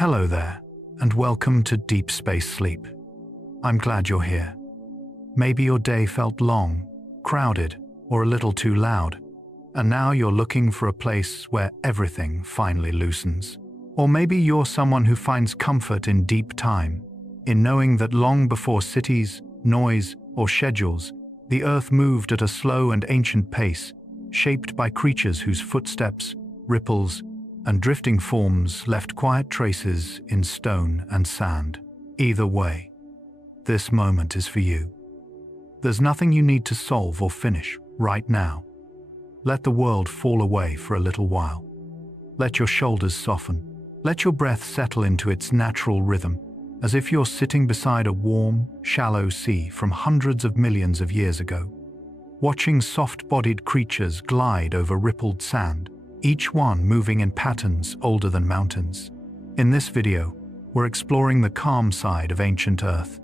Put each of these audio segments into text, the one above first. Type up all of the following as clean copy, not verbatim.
Hello there, and welcome to Deep Space Sleep. I'm glad you're here. Maybe your day felt long, crowded, or a little too loud, and now you're looking for a place where everything finally loosens. Or maybe you're someone who finds comfort in deep time, in knowing that long before cities, noise, or schedules, the Earth moved at a slow and ancient pace, shaped by creatures whose footsteps, ripples, and drifting forms left quiet traces in stone and sand. Either way, this moment is for you. There's nothing you need to solve or finish right now. Let the world fall away for a little while. Let your shoulders soften. Let your breath settle into its natural rhythm, as if you're sitting beside a warm, shallow sea from hundreds of millions of years ago. Watching soft-bodied creatures glide over rippled sand, each one moving in patterns older than mountains. In this video, we're exploring the calm side of ancient Earth,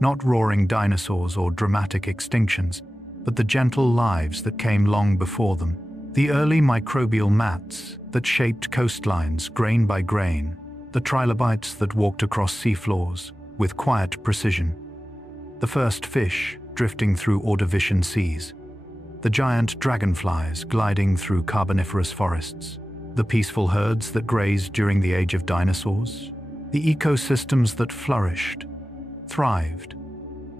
not roaring dinosaurs or dramatic extinctions, but the gentle lives that came long before them. The early microbial mats that shaped coastlines grain by grain, the trilobites that walked across seafloors with quiet precision, the first fish drifting through Ordovician seas, the giant dragonflies gliding through carboniferous forests, the peaceful herds that grazed during the age of dinosaurs, the ecosystems that flourished, thrived,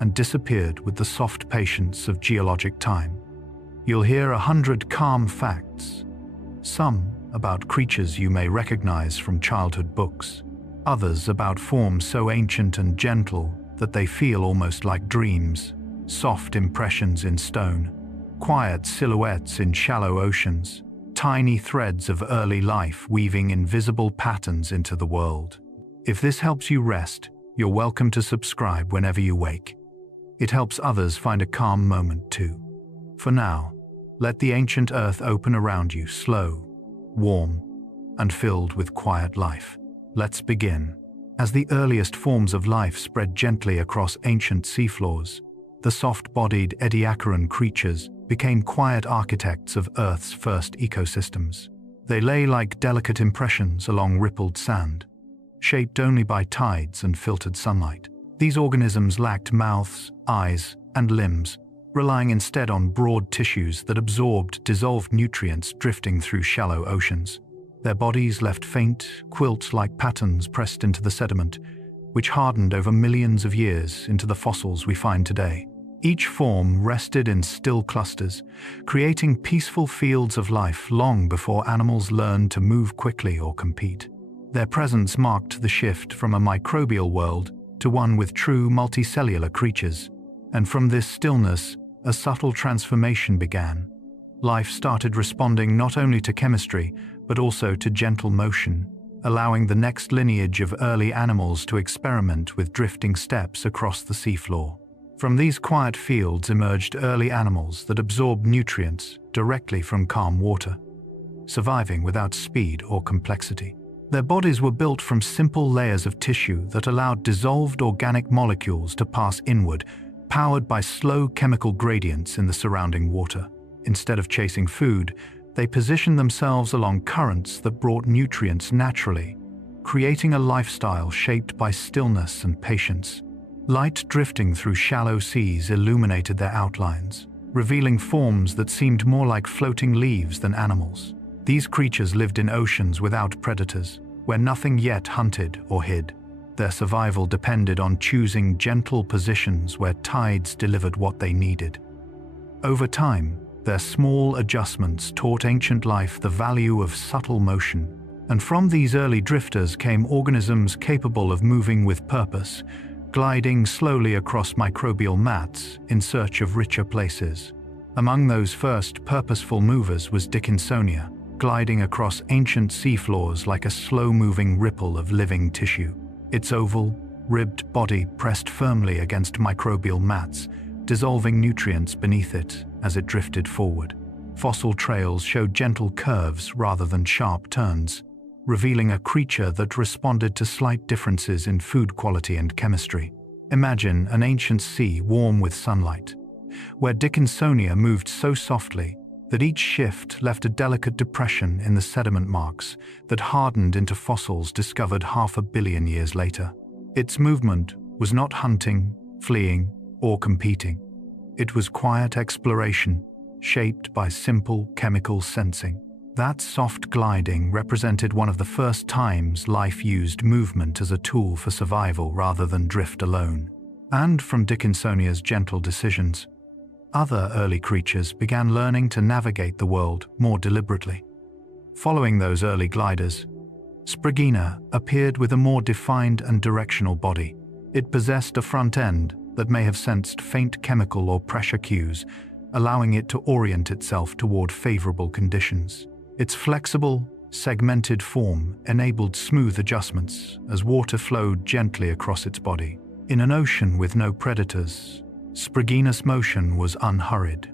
and disappeared with the soft patience of geologic time. You'll hear 100 calm facts, some about creatures you may recognize from childhood books, others about forms so ancient and gentle that they feel almost like dreams, soft impressions in stone, quiet silhouettes in shallow oceans, tiny threads of early life weaving invisible patterns into the world. If this helps you rest, you're welcome to subscribe whenever you wake. It helps others find a calm moment too. For now, let the ancient Earth open around you, slow, warm, and filled with quiet life. Let's begin. As the earliest forms of life spread gently across ancient seafloors, the soft-bodied Ediacaran creatures became quiet architects of Earth's first ecosystems. They lay like delicate impressions along rippled sand, shaped only by tides and filtered sunlight. These organisms lacked mouths, eyes, and limbs, relying instead on broad tissues that absorbed dissolved nutrients drifting through shallow oceans. Their bodies left faint, quilt-like patterns pressed into the sediment, which hardened over millions of years into the fossils we find today. Each form rested in still clusters, creating peaceful fields of life long before animals learned to move quickly or compete. Their presence marked the shift from a microbial world to one with true multicellular creatures, and from this stillness, a subtle transformation began. Life started responding not only to chemistry, but also to gentle motion, allowing the next lineage of early animals to experiment with drifting steps across the seafloor. From these quiet fields emerged early animals that absorbed nutrients directly from calm water, surviving without speed or complexity. Their bodies were built from simple layers of tissue that allowed dissolved organic molecules to pass inward, powered by slow chemical gradients in the surrounding water. Instead of chasing food, they positioned themselves along currents that brought nutrients naturally, creating a lifestyle shaped by stillness and patience. Light drifting through shallow seas illuminated their outlines, revealing forms that seemed more like floating leaves than animals. These creatures lived in oceans without predators, where nothing yet hunted or hid. Their survival depended on choosing gentle positions where tides delivered what they needed. Over time, their small adjustments taught ancient life the value of subtle motion, and from these early drifters came organisms capable of moving with purpose, gliding slowly across microbial mats in search of richer places. Among those first purposeful movers was Dickinsonia, gliding across ancient seafloors like a slow-moving ripple of living tissue. Its oval, ribbed body pressed firmly against microbial mats, dissolving nutrients beneath it as it drifted forward. Fossil trails showed gentle curves rather than sharp turns, revealing a creature that responded to slight differences in food quality and chemistry. Imagine an ancient sea warm with sunlight, where Dickinsonia moved so softly that each shift left a delicate depression in the sediment marks that hardened into fossils discovered 500 million years later. Its movement was not hunting, fleeing, or competing. It was quiet exploration, shaped by simple chemical sensing. That soft gliding represented one of the first times life used movement as a tool for survival rather than drift alone. And from Dickinsonia's gentle decisions, other early creatures began learning to navigate the world more deliberately. Following those early gliders, Sprigina appeared with a more defined and directional body. It possessed a front end that may have sensed faint chemical or pressure cues, allowing it to orient itself toward favorable conditions. Its flexible, segmented form enabled smooth adjustments as water flowed gently across its body. In an ocean with no predators, Sprigina's motion was unhurried,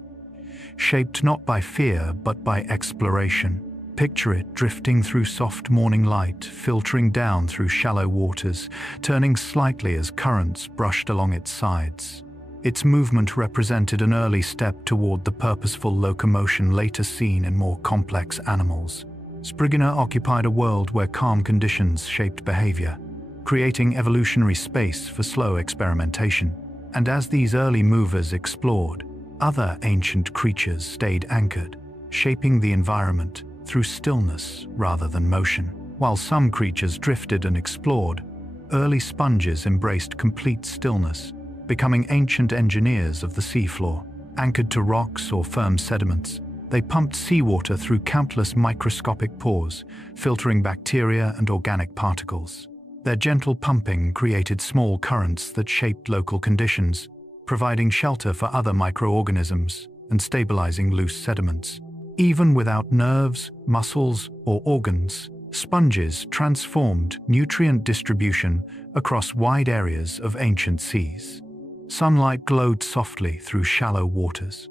shaped not by fear but by exploration. Picture it drifting through soft morning light, filtering down through shallow waters, turning slightly as currents brushed along its sides. Its movement represented an early step toward the purposeful locomotion later seen in more complex animals. Sprigina occupied a world where calm conditions shaped behavior, creating evolutionary space for slow experimentation. And as these early movers explored, other ancient creatures stayed anchored, shaping the environment through stillness rather than motion. While some creatures drifted and explored, early sponges embraced complete stillness, becoming ancient engineers of the seafloor. Anchored to rocks or firm sediments, they pumped seawater through countless microscopic pores, filtering bacteria and organic particles. Their gentle pumping created small currents that shaped local conditions, providing shelter for other microorganisms and stabilizing loose sediments. Even without nerves, muscles, or organs, sponges transformed nutrient distribution across wide areas of ancient seas. Sunlight glowed softly through shallow waters,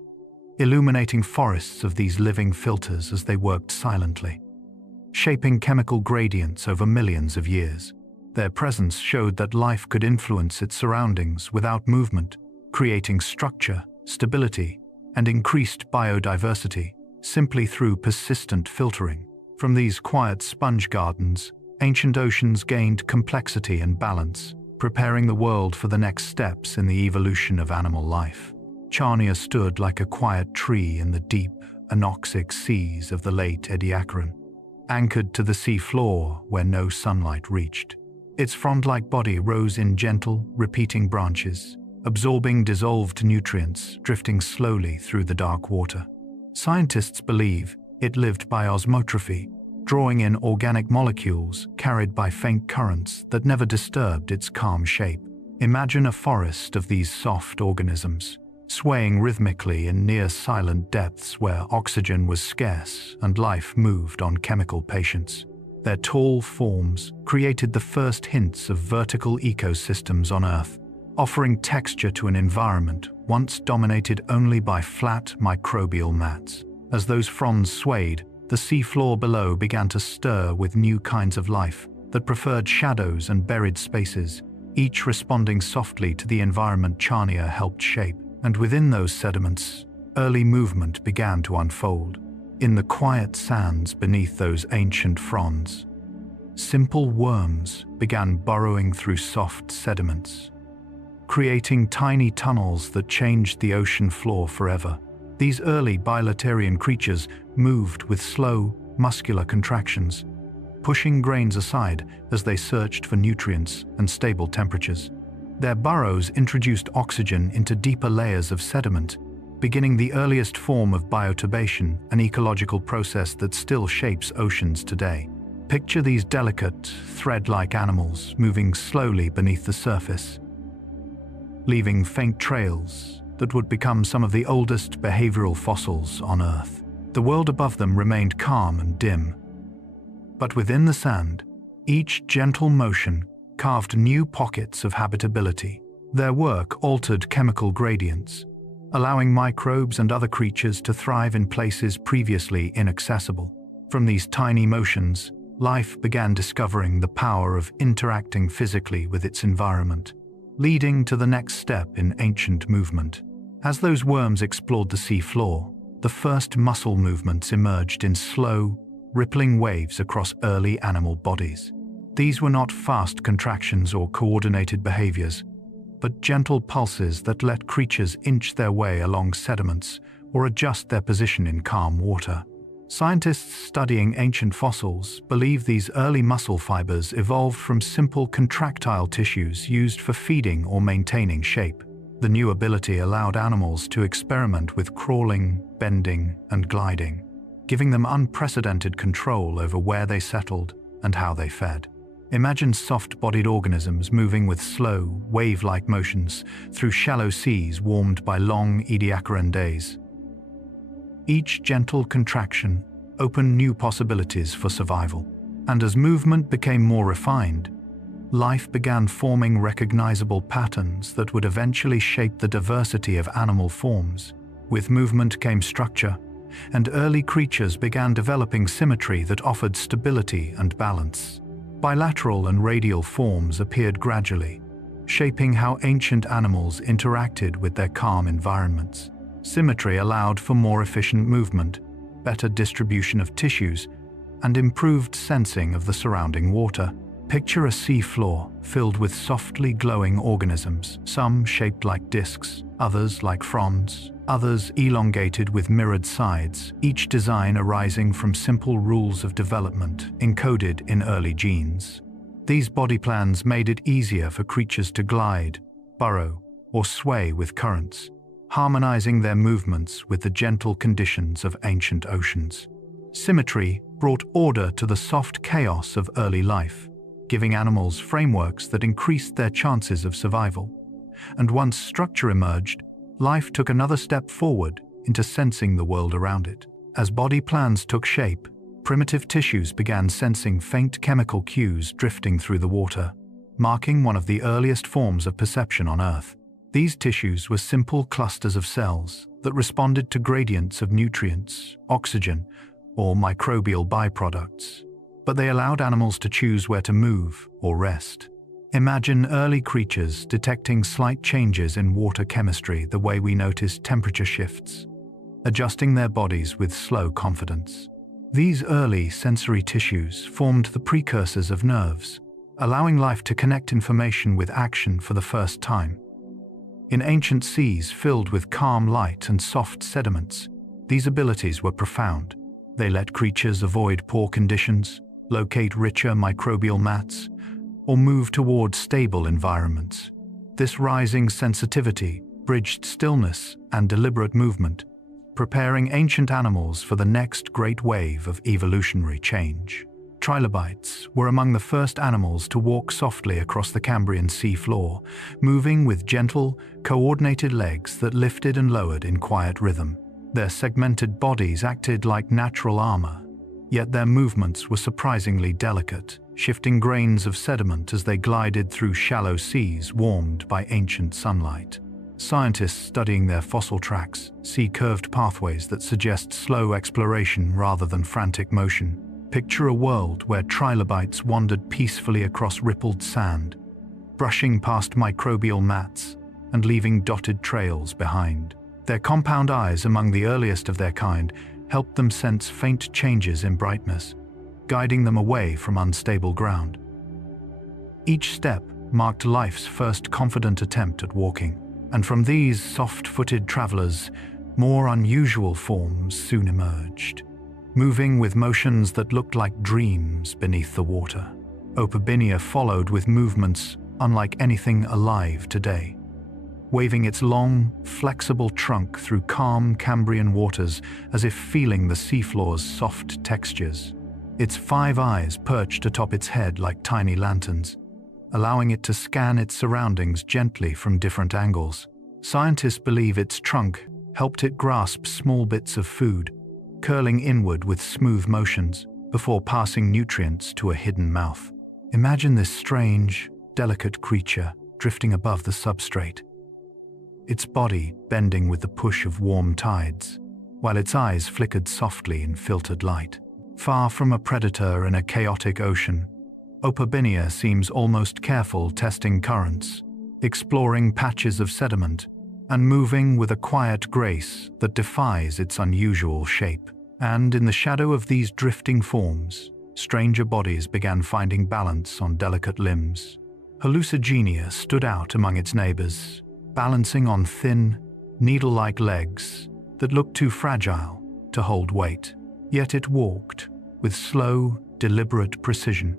illuminating forests of these living filters as they worked silently, shaping chemical gradients over millions of years. Their presence showed that life could influence its surroundings without movement, creating structure, stability, and increased biodiversity simply through persistent filtering. From these quiet sponge gardens, ancient oceans gained complexity and balance, preparing the world for the next steps in the evolution of animal life. Charnia stood like a quiet tree in the deep, anoxic seas of the late Ediacaran, anchored to the sea floor where no sunlight reached. Its frond-like body rose in gentle, repeating branches, absorbing dissolved nutrients, drifting slowly through the dark water. Scientists believe it lived by osmotrophy, drawing in organic molecules carried by faint currents that never disturbed its calm shape. Imagine a forest of these soft organisms, swaying rhythmically in near-silent depths where oxygen was scarce and life moved on chemical patience. Their tall forms created the first hints of vertical ecosystems on Earth, offering texture to an environment once dominated only by flat microbial mats. As those fronds swayed, the seafloor below began to stir with new kinds of life that preferred shadows and buried spaces, each responding softly to the environment Charnia helped shape. And within those sediments, early movement began to unfold. In the quiet sands beneath those ancient fronds, simple worms began burrowing through soft sediments, creating tiny tunnels that changed the ocean floor forever. These early bilaterian creatures moved with slow, muscular contractions, pushing grains aside as they searched for nutrients and stable temperatures. Their burrows introduced oxygen into deeper layers of sediment, beginning the earliest form of biotubation, an ecological process that still shapes oceans today. Picture these delicate, thread-like animals moving slowly beneath the surface, leaving faint trails that would become some of the oldest behavioral fossils on Earth. The world above them remained calm and dim, but within the sand, each gentle motion carved new pockets of habitability. Their work altered chemical gradients, allowing microbes and other creatures to thrive in places previously inaccessible. From these tiny motions, life began discovering the power of interacting physically with its environment, leading to the next step in ancient movement. As those worms explored the sea floor, the first muscle movements emerged in slow, rippling waves across early animal bodies. These were not fast contractions or coordinated behaviors, but gentle pulses that let creatures inch their way along sediments or adjust their position in calm water. Scientists studying ancient fossils believe these early muscle fibers evolved from simple contractile tissues used for feeding or maintaining shape. The new ability allowed animals to experiment with crawling, bending, and gliding, giving them unprecedented control over where they settled and how they fed. Imagine soft-bodied organisms moving with slow, wave-like motions through shallow seas warmed by long Ediacaran days. Each gentle contraction opened new possibilities for survival, and as movement became more refined, life began forming recognizable patterns that would eventually shape the diversity of animal forms. With movement came structure, and early creatures began developing symmetry that offered stability and balance. Bilateral and radial forms appeared gradually, shaping how ancient animals interacted with their calm environments. Symmetry allowed for more efficient movement, better distribution of tissues, and improved sensing of the surrounding water. Picture a sea floor filled with softly glowing organisms, some shaped like discs, others like fronds, others elongated with mirrored sides, each design arising from simple rules of development encoded in early genes. These body plans made it easier for creatures to glide, burrow, or sway with currents, harmonizing their movements with the gentle conditions of ancient oceans. Symmetry brought order to the soft chaos of early life, giving animals frameworks that increased their chances of survival. And once structure emerged, life took another step forward into sensing the world around it. As body plans took shape, primitive tissues began sensing faint chemical cues drifting through the water, marking one of the earliest forms of perception on Earth. These tissues were simple clusters of cells that responded to gradients of nutrients, oxygen, or microbial byproducts, but they allowed animals to choose where to move or rest. Imagine early creatures detecting slight changes in water chemistry the way we notice temperature shifts, adjusting their bodies with slow confidence. These early sensory tissues formed the precursors of nerves, allowing life to connect information with action for the first time. In ancient seas filled with calm light and soft sediments, these abilities were profound. They let creatures avoid poor conditions, locate richer microbial mats, or move toward stable environments. This rising sensitivity bridged stillness and deliberate movement, preparing ancient animals for the next great wave of evolutionary change. Trilobites were among the first animals to walk softly across the Cambrian sea floor, moving with gentle, coordinated legs that lifted and lowered in quiet rhythm. Their segmented bodies acted like natural armor, yet their movements were surprisingly delicate, shifting grains of sediment as they glided through shallow seas warmed by ancient sunlight. Scientists studying their fossil tracks see curved pathways that suggest slow exploration rather than frantic motion. Picture a world where trilobites wandered peacefully across rippled sand, brushing past microbial mats and leaving dotted trails behind. Their compound eyes, among the earliest of their kind, helped them sense faint changes in brightness, guiding them away from unstable ground. Each step marked life's first confident attempt at walking, and from these soft-footed travelers, more unusual forms soon emerged, moving with motions that looked like dreams beneath the water. Opabinia followed with movements unlike anything alive today, waving its long, flexible trunk through calm Cambrian waters as if feeling the seafloor's soft textures. Its 5 eyes perched atop its head like tiny lanterns, allowing it to scan its surroundings gently from different angles. Scientists believe its trunk helped it grasp small bits of food, curling inward with smooth motions before passing nutrients to a hidden mouth. Imagine this strange, delicate creature drifting above the substrate, its body bending with the push of warm tides, while its eyes flickered softly in filtered light. Far from a predator in a chaotic ocean, Opabinia seems almost careful, testing currents, exploring patches of sediment, and moving with a quiet grace that defies its unusual shape. And in the shadow of these drifting forms, stranger bodies began finding balance on delicate limbs. Hallucigenia stood out among its neighbors, balancing on thin, needle-like legs that looked too fragile to hold weight. Yet it walked with slow, deliberate precision,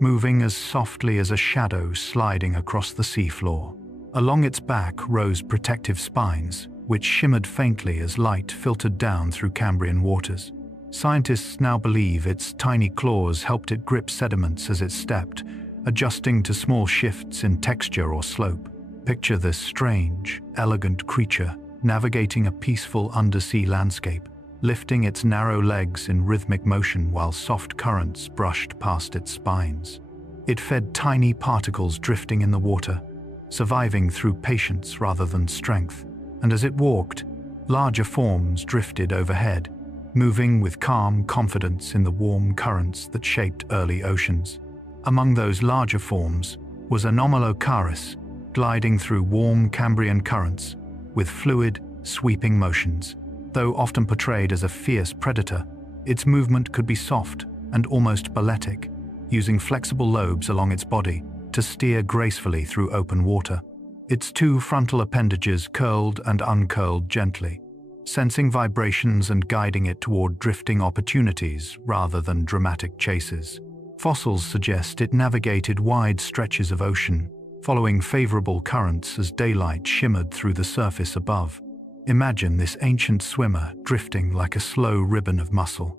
moving as softly as a shadow sliding across the seafloor. Along its back rose protective spines, which shimmered faintly as light filtered down through Cambrian waters. Scientists now believe its tiny claws helped it grip sediments as it stepped, adjusting to small shifts in texture or slope. Picture this strange, elegant creature navigating a peaceful undersea landscape, lifting its narrow legs in rhythmic motion while soft currents brushed past its spines. It fed tiny particles drifting in the water, surviving through patience rather than strength. And as it walked, larger forms drifted overhead, moving with calm confidence in the warm currents that shaped early oceans. Among those larger forms was Anomalocaris, gliding through warm Cambrian currents with fluid, sweeping motions. Though often portrayed as a fierce predator, its movement could be soft and almost balletic, using flexible lobes along its body to steer gracefully through open water. Its two frontal appendages curled and uncurled gently, sensing vibrations and guiding it toward drifting opportunities rather than dramatic chases. Fossils suggest it navigated wide stretches of ocean, following favorable currents as daylight shimmered through the surface above. Imagine this ancient swimmer drifting like a slow ribbon of muscle,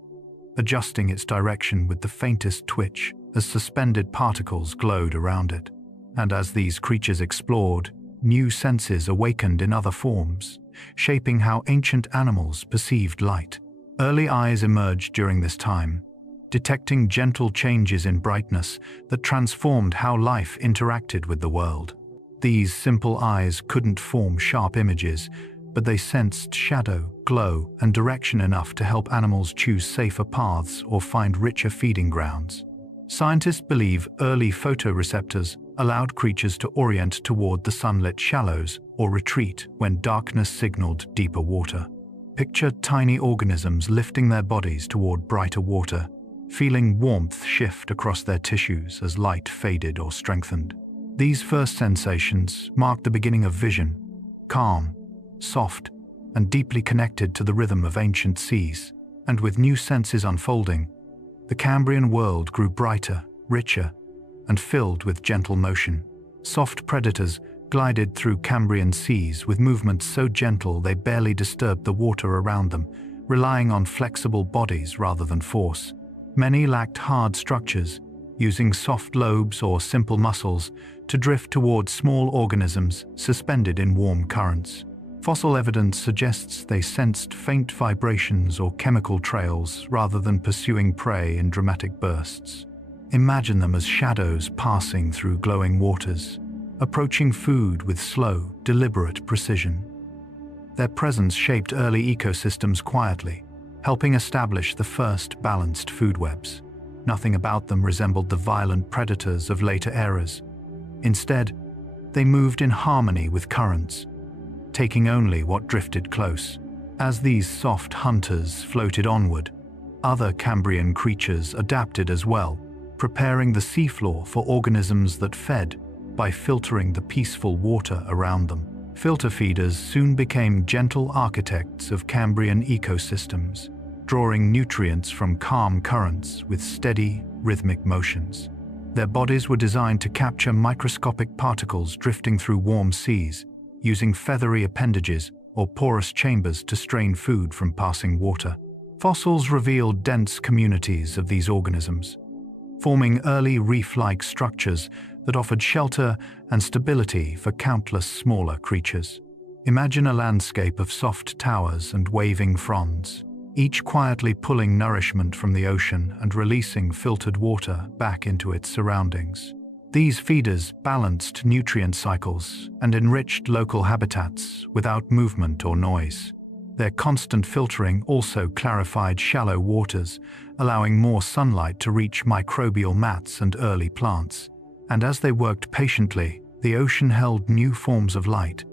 adjusting its direction with the faintest twitch as suspended particles glowed around it. And as these creatures explored, new senses awakened in other forms, shaping how ancient animals perceived light. Early eyes emerged during this time, detecting gentle changes in brightness that transformed how life interacted with the world. These simple eyes couldn't form sharp images, but they sensed shadow, glow, and direction enough to help animals choose safer paths or find richer feeding grounds. Scientists believe early photoreceptors allowed creatures to orient toward the sunlit shallows or retreat when darkness signaled deeper water. Picture tiny organisms lifting their bodies toward brighter water, feeling warmth shift across their tissues as light faded or strengthened. These first sensations marked the beginning of vision, calm, soft, and deeply connected to the rhythm of ancient seas. And with new senses unfolding, the Cambrian world grew brighter, richer, and filled with gentle motion. Soft predators glided through Cambrian seas with movements so gentle they barely disturbed the water around them, relying on flexible bodies rather than force. Many lacked hard structures, using soft lobes or simple muscles to drift toward small organisms suspended in warm currents. Fossil evidence suggests they sensed faint vibrations or chemical trails rather than pursuing prey in dramatic bursts. Imagine them as shadows passing through glowing waters, approaching food with slow, deliberate precision. Their presence shaped early ecosystems quietly, helping establish the first balanced food webs. Nothing about them resembled the violent predators of later eras. Instead, they moved in harmony with currents, taking only what drifted close. As these soft hunters floated onward, other Cambrian creatures adapted as well, preparing the seafloor for organisms that fed by filtering the peaceful water around them. Filter feeders soon became gentle architects of Cambrian ecosystems, drawing nutrients from calm currents with steady, rhythmic motions. Their bodies were designed to capture microscopic particles drifting through warm seas, using feathery appendages or porous chambers to strain food from passing water. Fossils revealed dense communities of these organisms, forming early reef-like structures that offered shelter and stability for countless smaller creatures. Imagine a landscape of soft towers and waving fronds, each quietly pulling nourishment from the ocean and releasing filtered water back into its surroundings. These feeders balanced nutrient cycles and enriched local habitats without movement or noise. Their constant filtering also clarified shallow waters, allowing more sunlight to reach microbial mats and early plants. And as they worked patiently, the ocean held new forms of light,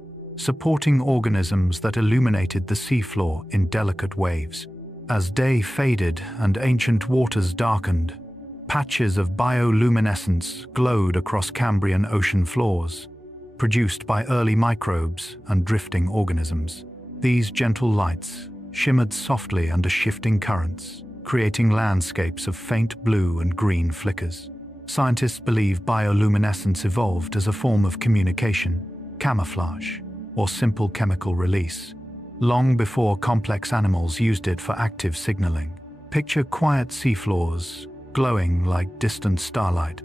supporting organisms that illuminated the seafloor in delicate waves. As day faded and ancient waters darkened, patches of bioluminescence glowed across Cambrian ocean floors, produced by early microbes and drifting organisms. These gentle lights shimmered softly under shifting currents, creating landscapes of faint blue and green flickers. Scientists believe bioluminescence evolved as a form of communication, camouflage, or simple chemical release, long before complex animals used it for active signaling. Picture quiet seafloors glowing like distant starlight,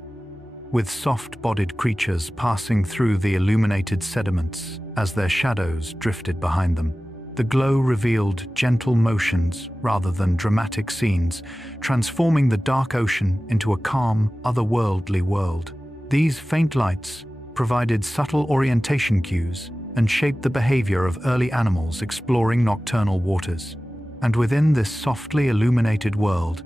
with soft-bodied creatures passing through the illuminated sediments as their shadows drifted behind them. The glow revealed gentle motions rather than dramatic scenes, transforming the dark ocean into a calm, otherworldly world. These faint lights provided subtle orientation cues and shaped the behavior of early animals exploring nocturnal waters. And within this softly illuminated world,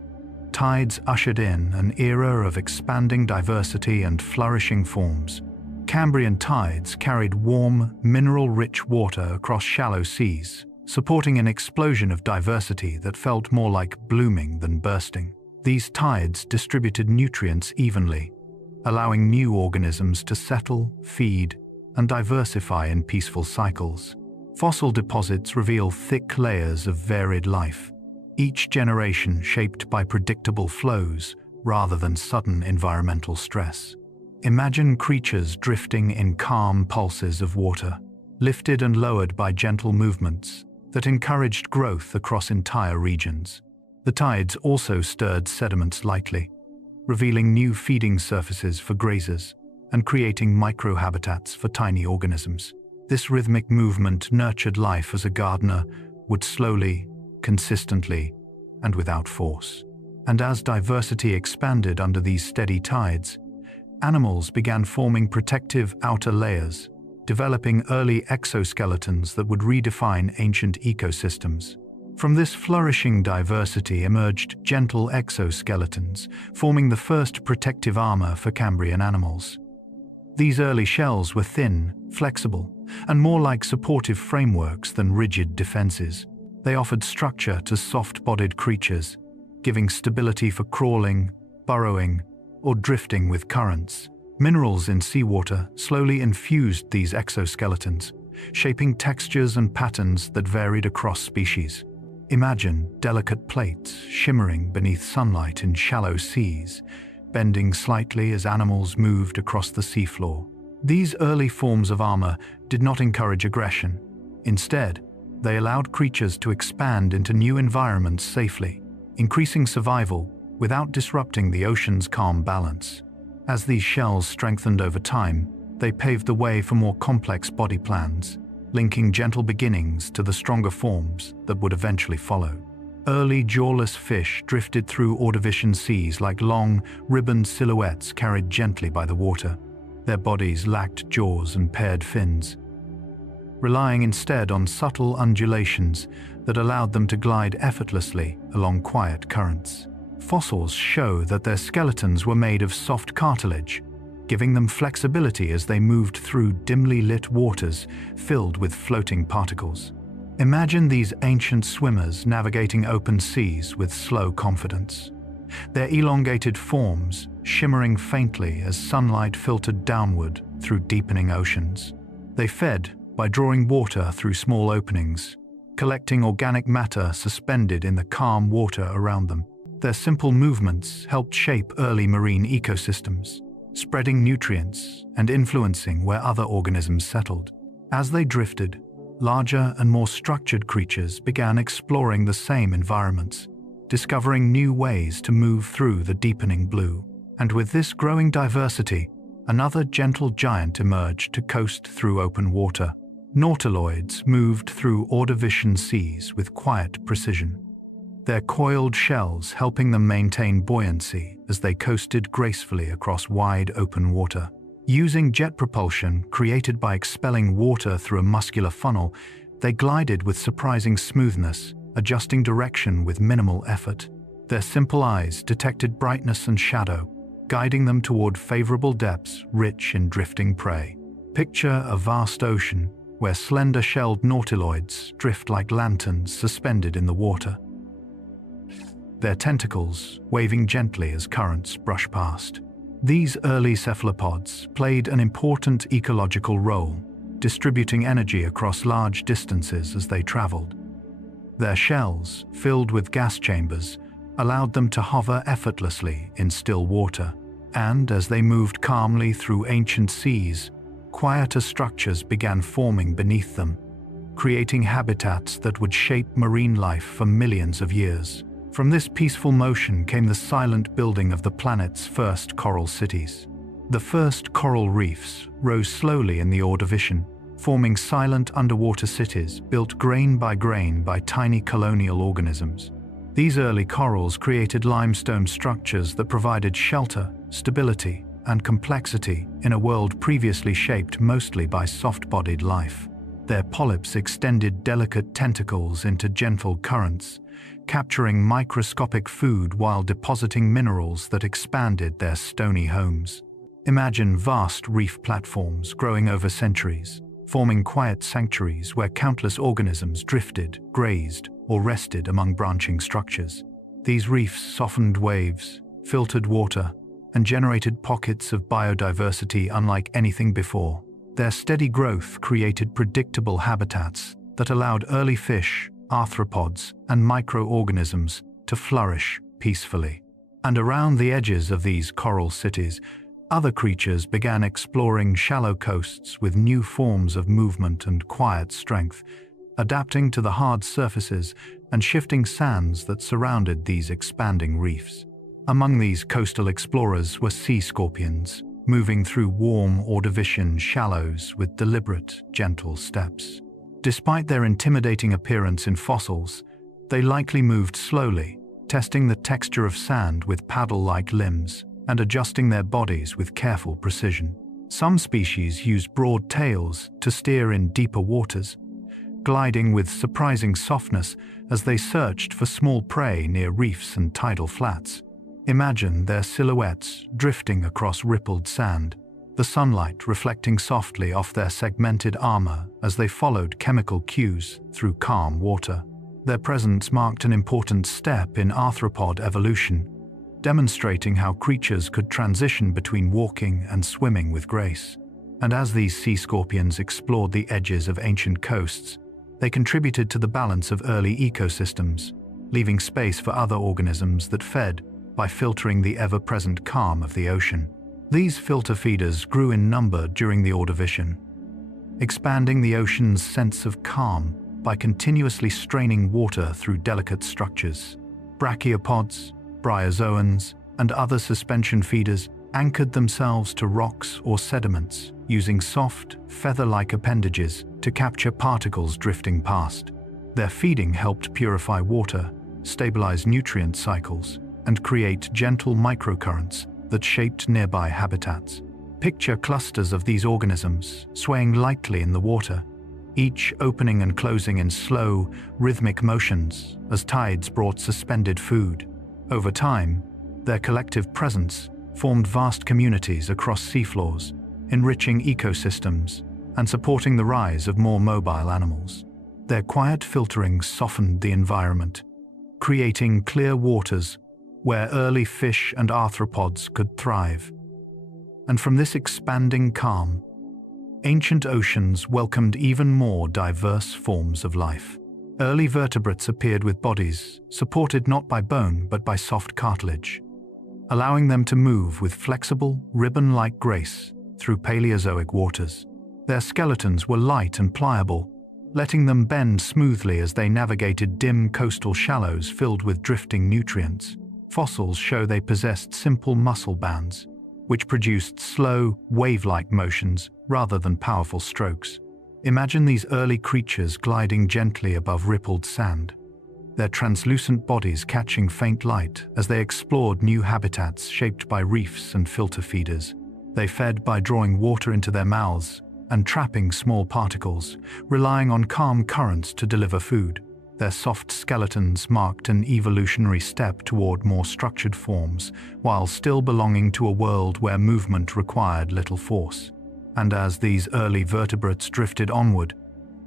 tides ushered in an era of expanding diversity and flourishing forms. Cambrian tides carried warm, mineral-rich water across shallow seas, supporting an explosion of diversity that felt more like blooming than bursting. These tides distributed nutrients evenly, allowing new organisms to settle, feed, and diversify in peaceful cycles. Fossil deposits reveal thick layers of varied life, each generation shaped by predictable flows rather than sudden environmental stress. Imagine creatures drifting in calm pulses of water, lifted and lowered by gentle movements that encouraged growth across entire regions. The tides also stirred sediments lightly, revealing new feeding surfaces for grazers and creating microhabitats for tiny organisms. This rhythmic movement nurtured life as a gardener would slowly, consistently, and without force. And as diversity expanded under these steady tides, animals began forming protective outer layers, developing early exoskeletons that would redefine ancient ecosystems. From this flourishing diversity emerged gentle exoskeletons, forming the first protective armor for Cambrian animals. These early shells were thin, flexible, and more like supportive frameworks than rigid defenses. They offered structure to soft-bodied creatures, giving stability for crawling, burrowing, or drifting with currents. Minerals in seawater slowly infused these exoskeletons, shaping textures and patterns that varied across species. Imagine delicate plates shimmering beneath sunlight in shallow seas, bending slightly as animals moved across the seafloor. These early forms of armor did not encourage aggression. Instead, they allowed creatures to expand into new environments safely, increasing survival without disrupting the ocean's calm balance. As these shells strengthened over time, they paved the way for more complex body plans, linking gentle beginnings to the stronger forms that would eventually follow. Early jawless fish drifted through Ordovician seas like long, ribboned silhouettes carried gently by the water. Their bodies lacked jaws and paired fins, relying instead on subtle undulations that allowed them to glide effortlessly along quiet currents. Fossils show that their skeletons were made of soft cartilage, giving them flexibility as they moved through dimly lit waters filled with floating particles. Imagine these ancient swimmers navigating open seas with slow confidence, their elongated forms shimmering faintly as sunlight filtered downward through deepening oceans. They fed by drawing water through small openings, collecting organic matter suspended in the calm water around them. Their simple movements helped shape early marine ecosystems, spreading nutrients and influencing where other organisms settled. As they drifted, larger and more structured creatures began exploring the same environments, discovering new ways to move through the deepening blue. And with this growing diversity, another gentle giant emerged to coast through open water. Nautiloids moved through Ordovician seas with quiet precision, their coiled shells helping them maintain buoyancy as they coasted gracefully across wide open water. Using jet propulsion created by expelling water through a muscular funnel, they glided with surprising smoothness, adjusting direction with minimal effort. Their simple eyes detected brightness and shadow, guiding them toward favorable depths rich in drifting prey. Picture a vast ocean where slender-shelled nautiloids drift like lanterns suspended in the water, their tentacles waving gently as currents brush past. These early cephalopods played an important ecological role, distributing energy across large distances as they traveled. Their shells, filled with gas chambers, allowed them to hover effortlessly in still water, and as they moved calmly through ancient seas, quieter structures began forming beneath them, creating habitats that would shape marine life for millions of years. From this peaceful motion came the silent building of the planet's first coral cities. The first coral reefs rose slowly in the Ordovician, forming silent underwater cities built grain by tiny colonial organisms. These early corals created limestone structures that provided shelter, stability, and complexity in a world previously shaped mostly by soft-bodied life. Their polyps extended delicate tentacles into gentle currents, capturing microscopic food while depositing minerals that expanded their stony homes. Imagine vast reef platforms growing over centuries, forming quiet sanctuaries where countless organisms drifted, grazed, or rested among branching structures. These reefs softened waves, filtered water, and generated pockets of biodiversity unlike anything before. Their steady growth created predictable habitats that allowed early fish, arthropods, and microorganisms to flourish peacefully. And around the edges of these coral cities, other creatures began exploring shallow coasts with new forms of movement and quiet strength, adapting to the hard surfaces and shifting sands that surrounded these expanding reefs. Among these coastal explorers were sea scorpions, moving through warm Ordovician shallows with deliberate, gentle steps. Despite their intimidating appearance in fossils, they likely moved slowly, testing the texture of sand with paddle-like limbs and adjusting their bodies with careful precision. Some species used broad tails to steer in deeper waters, gliding with surprising softness as they searched for small prey near reefs and tidal flats. Imagine their silhouettes drifting across rippled sand, the sunlight reflecting softly off their segmented armor as they followed chemical cues through calm water. Their presence marked an important step in arthropod evolution, demonstrating how creatures could transition between walking and swimming with grace. And as these sea scorpions explored the edges of ancient coasts, they contributed to the balance of early ecosystems, leaving space for other organisms that fed by filtering the ever-present calm of the ocean. These filter feeders grew in number during the Ordovician, expanding the ocean's sense of calm by continuously straining water through delicate structures. Brachiopods, bryozoans, and other suspension feeders anchored themselves to rocks or sediments, using soft, feather-like appendages to capture particles drifting past. Their feeding helped purify water, stabilize nutrient cycles, and create gentle microcurrents that shaped nearby habitats. Picture clusters of these organisms swaying lightly in the water, each opening and closing in slow, rhythmic motions as tides brought suspended food. Over time, their collective presence formed vast communities across seafloors, enriching ecosystems and supporting the rise of more mobile animals. Their quiet filtering softened the environment, creating clear waters where early fish and arthropods could thrive. And from this expanding calm, ancient oceans welcomed even more diverse forms of life. Early vertebrates appeared with bodies supported not by bone but by soft cartilage, allowing them to move with flexible, ribbon-like grace through Paleozoic waters. Their skeletons were light and pliable, letting them bend smoothly as they navigated dim coastal shallows filled with drifting nutrients. Fossils show they possessed simple muscle bands, which produced slow, wave-like motions rather than powerful strokes. Imagine these early creatures gliding gently above rippled sand, their translucent bodies catching faint light as they explored new habitats shaped by reefs and filter feeders. They fed by drawing water into their mouths and trapping small particles, relying on calm currents to deliver food. Their soft skeletons marked an evolutionary step toward more structured forms, while still belonging to a world where movement required little force. And as these early vertebrates drifted onward,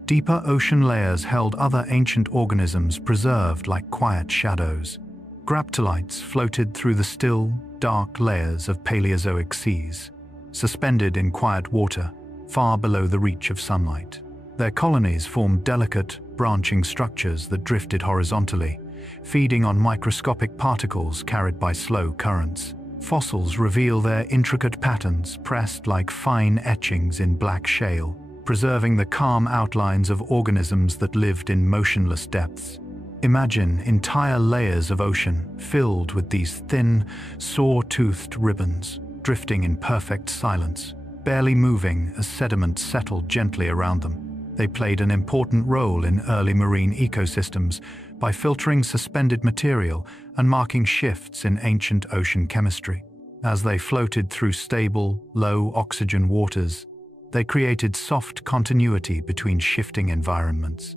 Deeper ocean layers held other ancient organisms preserved like quiet shadows. Graptolites floated through the still, dark layers of Paleozoic seas, suspended in quiet water, far below the reach of sunlight. Their colonies formed delicate, branching structures that drifted horizontally, feeding on microscopic particles carried by slow currents. Fossils reveal their intricate patterns pressed like fine etchings in black shale, preserving the calm outlines of organisms that lived in motionless depths. Imagine entire layers of ocean filled with these thin, saw-toothed ribbons, drifting in perfect silence, barely moving as sediment settled gently around them. They played an important role in early marine ecosystems by filtering suspended material and marking shifts in ancient ocean chemistry. As they floated through stable, low-oxygen waters, they created soft continuity between shifting environments.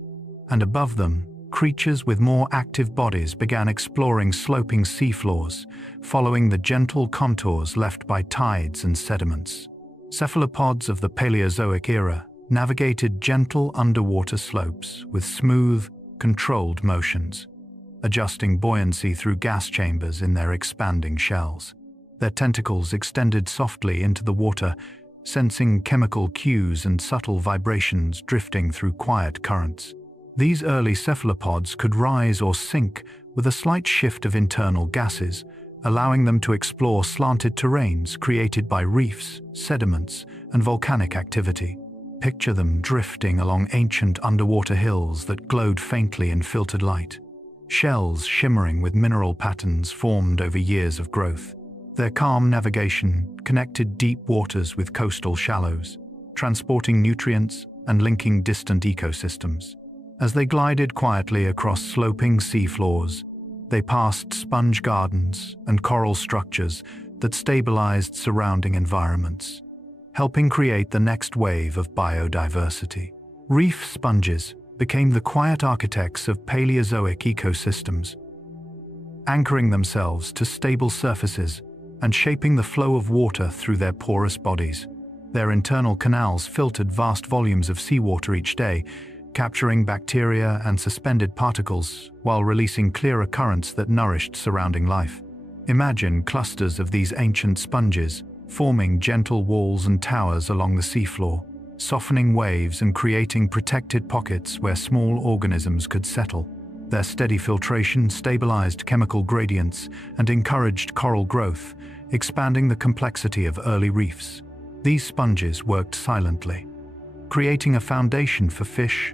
And above them, creatures with more active bodies began exploring sloping seafloors, following the gentle contours left by tides and sediments. Cephalopods of the Paleozoic era navigated gentle underwater slopes with smooth, controlled motions, adjusting buoyancy through gas chambers in their expanding shells. Their tentacles extended softly into the water, sensing chemical cues and subtle vibrations drifting through quiet currents. These early cephalopods could rise or sink with a slight shift of internal gases, allowing them to explore slanted terrains created by reefs, sediments, and volcanic activity. Picture them drifting along ancient underwater hills that glowed faintly in filtered light, shells shimmering with mineral patterns formed over years of growth. Their calm navigation connected deep waters with coastal shallows, transporting nutrients and linking distant ecosystems. As they glided quietly across sloping seafloors, they passed sponge gardens and coral structures that stabilized surrounding environments, helping create the next wave of biodiversity. Reef sponges became the quiet architects of Paleozoic ecosystems, anchoring themselves to stable surfaces and shaping the flow of water through their porous bodies. Their internal canals filtered vast volumes of seawater each day, capturing bacteria and suspended particles while releasing clearer currents that nourished surrounding life. Imagine clusters of these ancient sponges forming gentle walls and towers along the seafloor, softening waves and creating protected pockets where small organisms could settle. Their steady filtration stabilized chemical gradients and encouraged coral growth, expanding the complexity of early reefs. These sponges worked silently, creating a foundation for fish,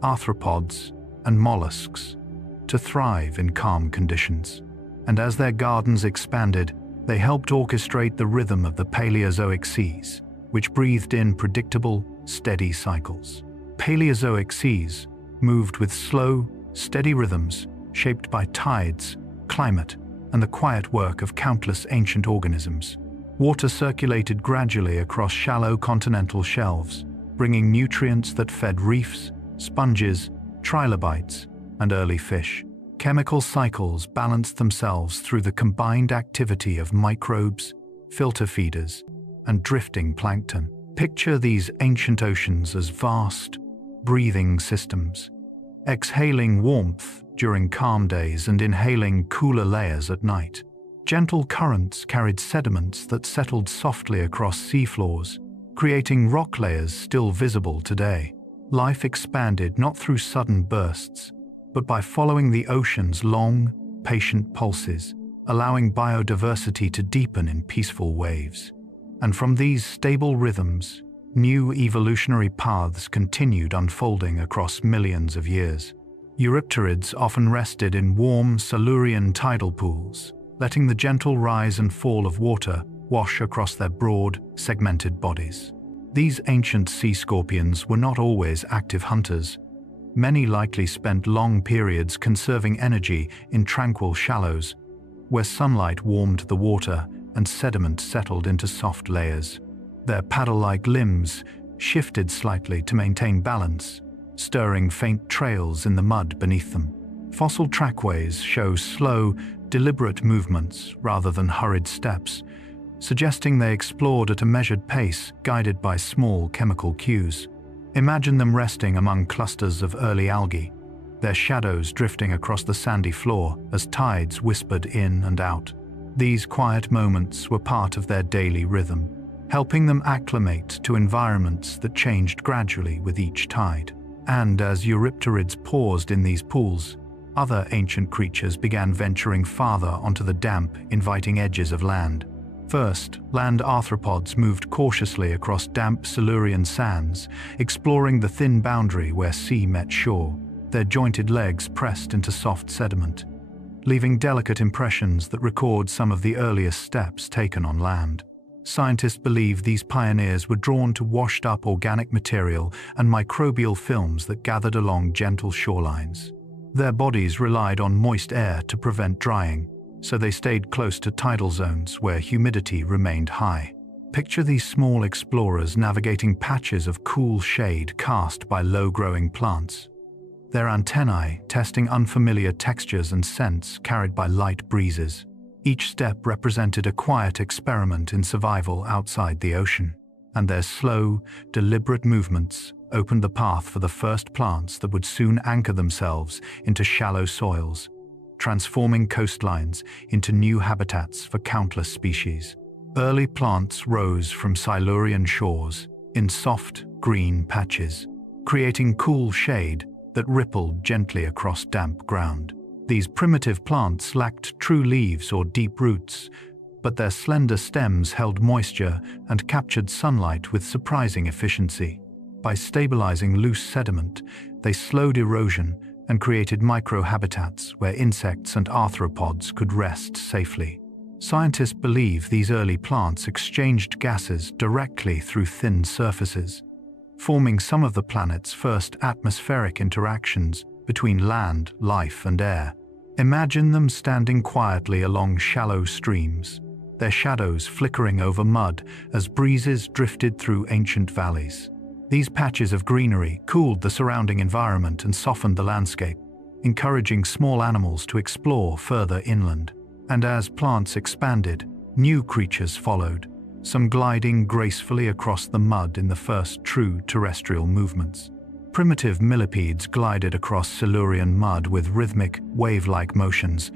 arthropods, and mollusks to thrive in calm conditions. And as their gardens expanded, they helped orchestrate the rhythm of the Paleozoic seas, which breathed in predictable, steady cycles. Paleozoic seas moved with slow, steady rhythms shaped by tides, climate, and the quiet work of countless ancient organisms. Water circulated gradually across shallow continental shelves, bringing nutrients that fed reefs, sponges, trilobites, and early fish. Chemical cycles balanced themselves through the combined activity of microbes, filter feeders, and drifting plankton. Picture these ancient oceans as vast, breathing systems, exhaling warmth during calm days and inhaling cooler layers at night. Gentle currents carried sediments that settled softly across seafloors, creating rock layers still visible today. Life expanded not through sudden bursts, but by following the ocean's long, patient pulses, allowing biodiversity to deepen in peaceful waves. And from these stable rhythms, new evolutionary paths continued unfolding across millions of years. Eurypterids often rested in warm Silurian tidal pools, letting the gentle rise and fall of water wash across their broad, segmented bodies. These ancient sea scorpions were not always active hunters. Many likely spent long periods conserving energy in tranquil shallows, where sunlight warmed the water and sediment settled into soft layers. Their paddle-like limbs shifted slightly to maintain balance, stirring faint trails in the mud beneath them. Fossil trackways show slow, deliberate movements rather than hurried steps, suggesting they explored at a measured pace guided by small chemical cues. Imagine them resting among clusters of early algae, their shadows drifting across the sandy floor as tides whispered in and out. These quiet moments were part of their daily rhythm, helping them acclimate to environments that changed gradually with each tide. And as eurypterids paused in these pools, other ancient creatures began venturing farther onto the damp, inviting edges of land. First, land arthropods moved cautiously across damp Silurian sands, exploring the thin boundary where sea met shore, their jointed legs pressed into soft sediment, leaving delicate impressions that record some of the earliest steps taken on land. Scientists believe these pioneers were drawn to washed-up organic material and microbial films that gathered along gentle shorelines. Their bodies relied on moist air to prevent drying, so they stayed close to tidal zones where humidity remained high. Picture these small explorers navigating patches of cool shade cast by low-growing plants, their antennae testing unfamiliar textures and scents carried by light breezes. Each step represented a quiet experiment in survival outside the ocean, and their slow, deliberate movements opened the path for the first plants that would soon anchor themselves into shallow soils, transforming coastlines into new habitats for countless species. Early plants rose from Silurian shores in soft, green patches, creating cool shade that rippled gently across damp ground. These primitive plants lacked true leaves or deep roots, but their slender stems held moisture and captured sunlight with surprising efficiency. By stabilizing loose sediment, they slowed erosion and created microhabitats where insects and arthropods could rest safely. Scientists believe these early plants exchanged gases directly through thin surfaces, forming some of the planet's first atmospheric interactions between land, life, and air. Imagine them standing quietly along shallow streams, their shadows flickering over mud as breezes drifted through ancient valleys. These patches of greenery cooled the surrounding environment and softened the landscape, encouraging small animals to explore further inland. And as plants expanded, new creatures followed, some gliding gracefully across the mud in the first true terrestrial movements. Primitive millipedes glided across Silurian mud with rhythmic, wave-like motions,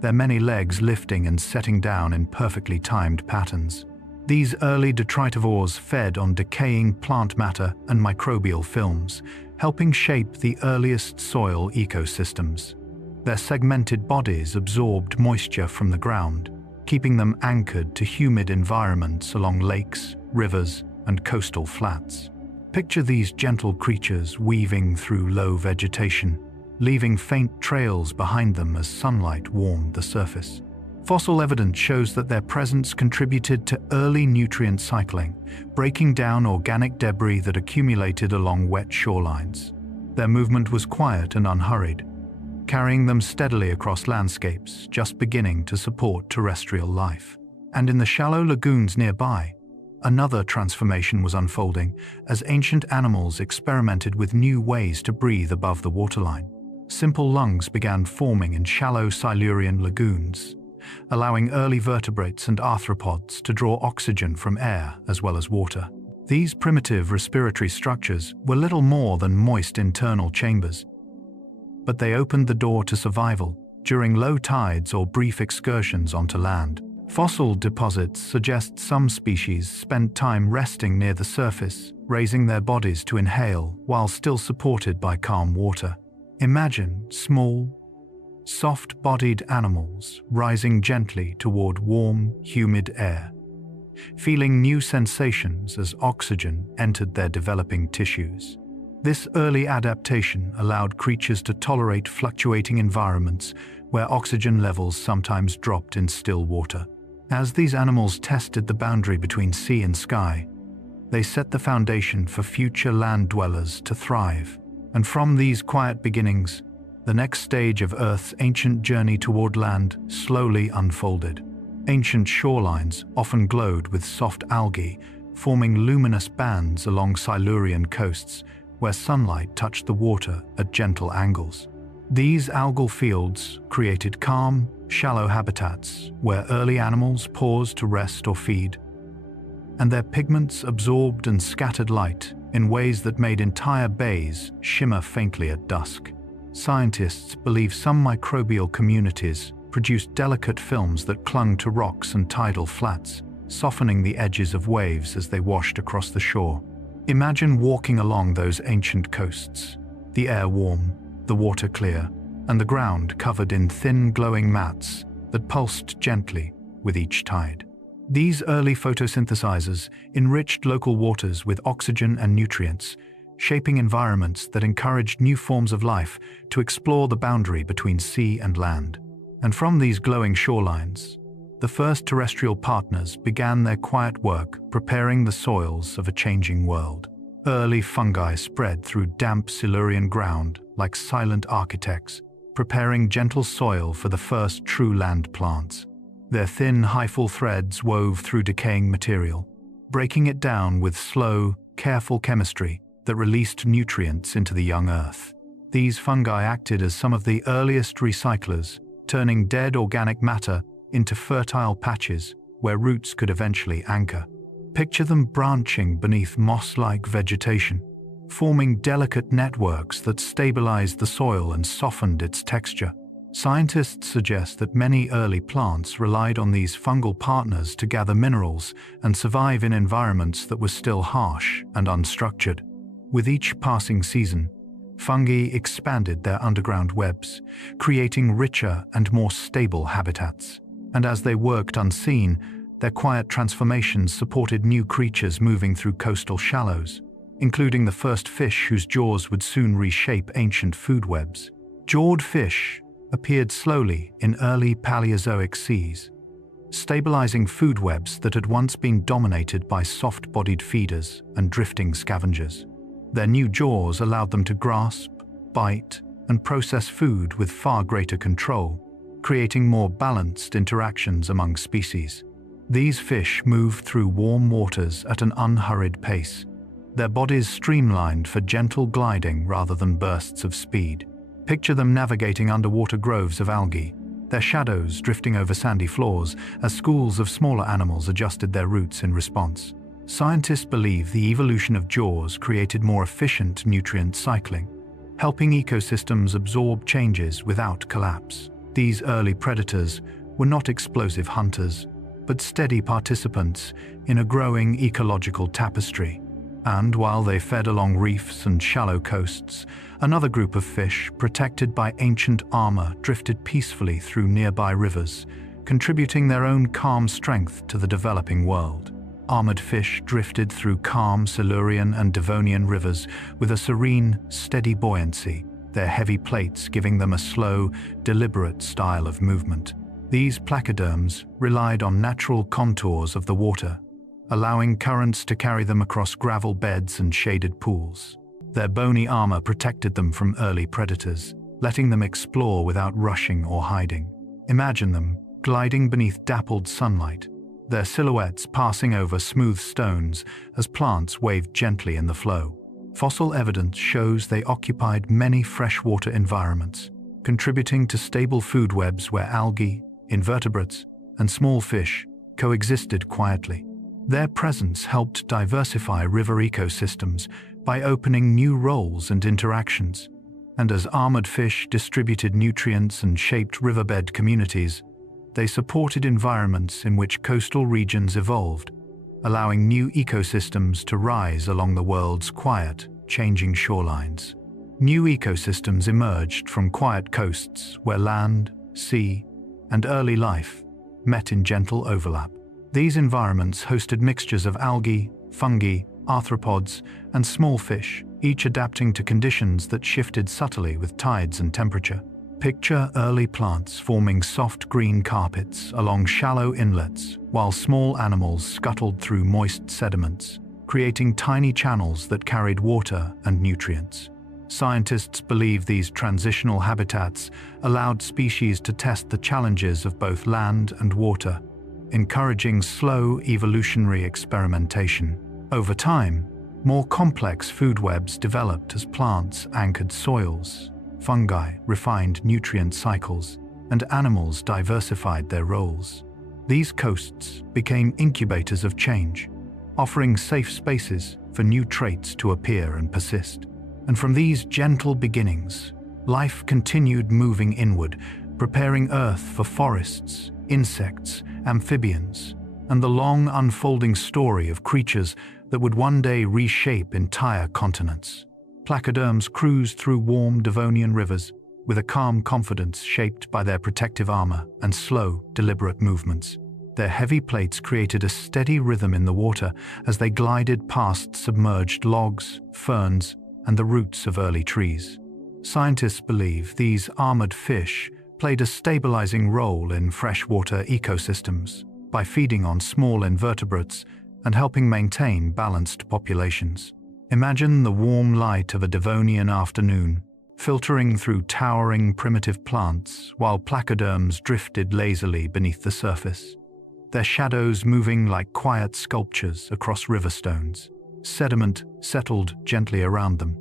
their many legs lifting and setting down in perfectly timed patterns. These early detritivores fed on decaying plant matter and microbial films, helping shape the earliest soil ecosystems. Their segmented bodies absorbed moisture from the ground, keeping them anchored to humid environments along lakes, rivers, and coastal flats. Picture these gentle creatures weaving through low vegetation, leaving faint trails behind them as sunlight warmed the surface. Fossil evidence shows that their presence contributed to early nutrient cycling, breaking down organic debris that accumulated along wet shorelines. Their movement was quiet and unhurried, carrying them steadily across landscapes just beginning to support terrestrial life. And in the shallow lagoons nearby, another transformation was unfolding as ancient animals experimented with new ways to breathe above the waterline. Simple lungs began forming in shallow Silurian lagoons, allowing early vertebrates and arthropods to draw oxygen from air as well as water. These primitive respiratory structures were little more than moist internal chambers, but they opened the door to survival during low tides or brief excursions onto land. Fossil deposits suggest some species spent time resting near the surface, raising their bodies to inhale while still supported by calm water. Imagine small, soft-bodied animals rising gently toward warm, humid air, feeling new sensations as oxygen entered their developing tissues. This early adaptation allowed creatures to tolerate fluctuating environments where oxygen levels sometimes dropped in still water. As these animals tested the boundary between sea and sky, they set the foundation for future land dwellers to thrive. And from these quiet beginnings, the next stage of Earth's ancient journey toward land slowly unfolded. Ancient shorelines often glowed with soft algae, forming luminous bands along Silurian coasts where sunlight touched the water at gentle angles. These algal fields created calm, shallow habitats where early animals paused to rest or feed, and their pigments absorbed and scattered light, in ways that made entire bays shimmer faintly at dusk. Scientists believe some microbial communities produced delicate films that clung to rocks and tidal flats, softening the edges of waves as they washed across the shore. Imagine walking along those ancient coasts, the air warm, the water clear, and the ground covered in thin glowing mats that pulsed gently with each tide. These early photosynthesizers enriched local waters with oxygen and nutrients, shaping environments that encouraged new forms of life to explore the boundary between sea and land. And from these glowing shorelines, the first terrestrial partners began their quiet work preparing the soils of a changing world. Early fungi spread through damp Silurian ground like silent architects, preparing gentle soil for the first true land plants. Their thin hyphal threads wove through decaying material, breaking it down with slow, careful chemistry that released nutrients into the young earth. These fungi acted as some of the earliest recyclers, turning dead organic matter into fertile patches where roots could eventually anchor. Picture them branching beneath moss-like vegetation, forming delicate networks that stabilized the soil and softened its texture. Scientists suggest that many early plants relied on these fungal partners to gather minerals and survive in environments that were still harsh and unstructured. With each passing season, fungi expanded their underground webs, creating richer and more stable habitats. And as they worked unseen, their quiet transformations supported new creatures moving through coastal shallows, including the first fish whose jaws would soon reshape ancient food webs. Jawed fish appeared slowly in early Paleozoic seas, stabilizing food webs that had once been dominated by soft-bodied feeders and drifting scavengers. Their new jaws allowed them to grasp, bite, and process food with far greater control, creating more balanced interactions among species. These fish moved through warm waters at an unhurried pace, their bodies streamlined for gentle gliding rather than bursts of speed. Picture them navigating underwater groves of algae, their shadows drifting over sandy floors as schools of smaller animals adjusted their routes in response. Scientists believe the evolution of jaws created more efficient nutrient cycling, helping ecosystems absorb changes without collapse. These early predators were not explosive hunters, but steady participants in a growing ecological tapestry. And while they fed along reefs and shallow coasts, another group of fish, protected by ancient armor, drifted peacefully through nearby rivers, contributing their own calm strength to the developing world. Armored fish drifted through calm Silurian and Devonian rivers with a serene, steady buoyancy, their heavy plates giving them a slow, deliberate style of movement. These placoderms relied on natural contours of the water, allowing currents to carry them across gravel beds and shaded pools. Their bony armor protected them from early predators, letting them explore without rushing or hiding. Imagine them gliding beneath dappled sunlight, their silhouettes passing over smooth stones as plants waved gently in the flow. Fossil evidence shows they occupied many freshwater environments, contributing to stable food webs where algae, invertebrates, and small fish coexisted quietly. Their presence helped diversify river ecosystems by opening new roles and interactions. And as armored fish distributed nutrients and shaped riverbed communities, they supported environments in which coastal regions evolved, allowing new ecosystems to rise along the world's quiet, changing shorelines. New ecosystems emerged from quiet coasts where land, sea, and early life met in gentle overlap. These environments hosted mixtures of algae, fungi, arthropods, and small fish, each adapting to conditions that shifted subtly with tides and temperature. Picture early plants forming soft green carpets along shallow inlets, while small animals scuttled through moist sediments, creating tiny channels that carried water and nutrients. Scientists believe these transitional habitats allowed species to test the challenges of both land and water, encouraging slow evolutionary experimentation. Over time, more complex food webs developed as plants anchored soils, fungi refined nutrient cycles, and animals diversified their roles. These coasts became incubators of change, offering safe spaces for new traits to appear and persist. And from these gentle beginnings, life continued moving inward, preparing Earth for forests, insects, amphibians, and the long unfolding story of creatures that would one day reshape entire continents. Placoderms cruised through warm Devonian rivers with a calm confidence shaped by their protective armor and slow, deliberate movements. Their heavy plates created a steady rhythm in the water as they glided past submerged logs, ferns, and the roots of early trees. Scientists believe these armored fish played a stabilizing role in freshwater ecosystems by feeding on small invertebrates and helping maintain balanced populations. Imagine the warm light of a Devonian afternoon, filtering through towering primitive plants while placoderms drifted lazily beneath the surface, their shadows moving like quiet sculptures across river stones. Sediment settled gently around them,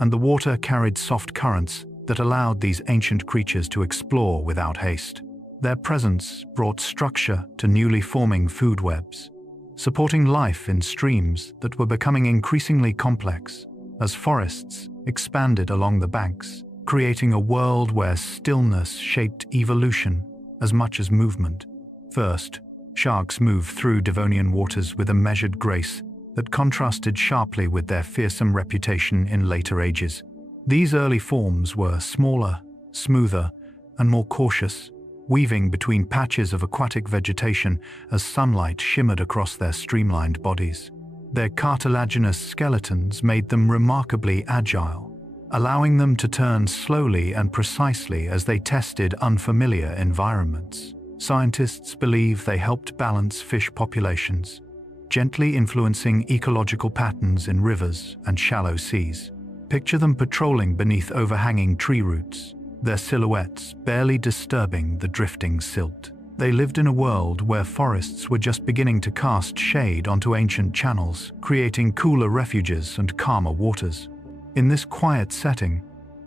and the water carried soft currents that allowed these ancient creatures to explore without haste. Their presence brought structure to newly forming food webs, supporting life in streams that were becoming increasingly complex as forests expanded along the banks, creating a world where stillness shaped evolution as much as movement. First, sharks moved through Devonian waters with a measured grace that contrasted sharply with their fearsome reputation in later ages. These early forms were smaller, smoother, and more cautious, weaving between patches of aquatic vegetation as sunlight shimmered across their streamlined bodies. Their cartilaginous skeletons made them remarkably agile, allowing them to turn slowly and precisely as they tested unfamiliar environments. Scientists believe they helped balance fish populations, gently influencing ecological patterns in rivers and shallow seas. Picture them patrolling beneath overhanging tree roots, their silhouettes barely disturbing the drifting silt. They lived in a world where forests were just beginning to cast shade onto ancient channels, creating cooler refuges and calmer waters. In this quiet setting,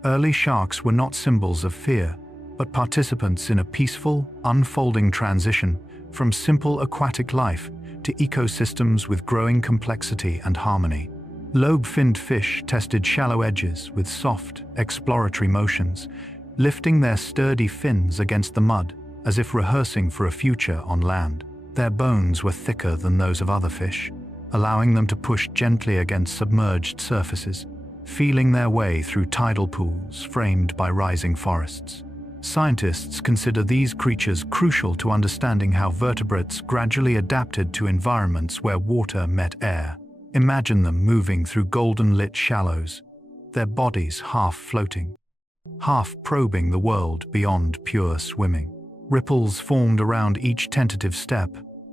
early sharks were not symbols of fear, but participants in a peaceful, unfolding transition from simple aquatic life to ecosystems with growing complexity and harmony. Lobe-finned fish tested shallow edges with soft, exploratory motions, lifting their sturdy fins against the mud as if rehearsing for a future on land. Their bones were thicker than those of other fish, allowing them to push gently against submerged surfaces, feeling their way through tidal pools framed by rising forests. Scientists consider these creatures crucial to understanding how vertebrates gradually adapted to environments where water met air. Imagine them moving through golden-lit shallows, their bodies half floating, half probing the world beyond pure swimming. Ripples formed around each tentative step,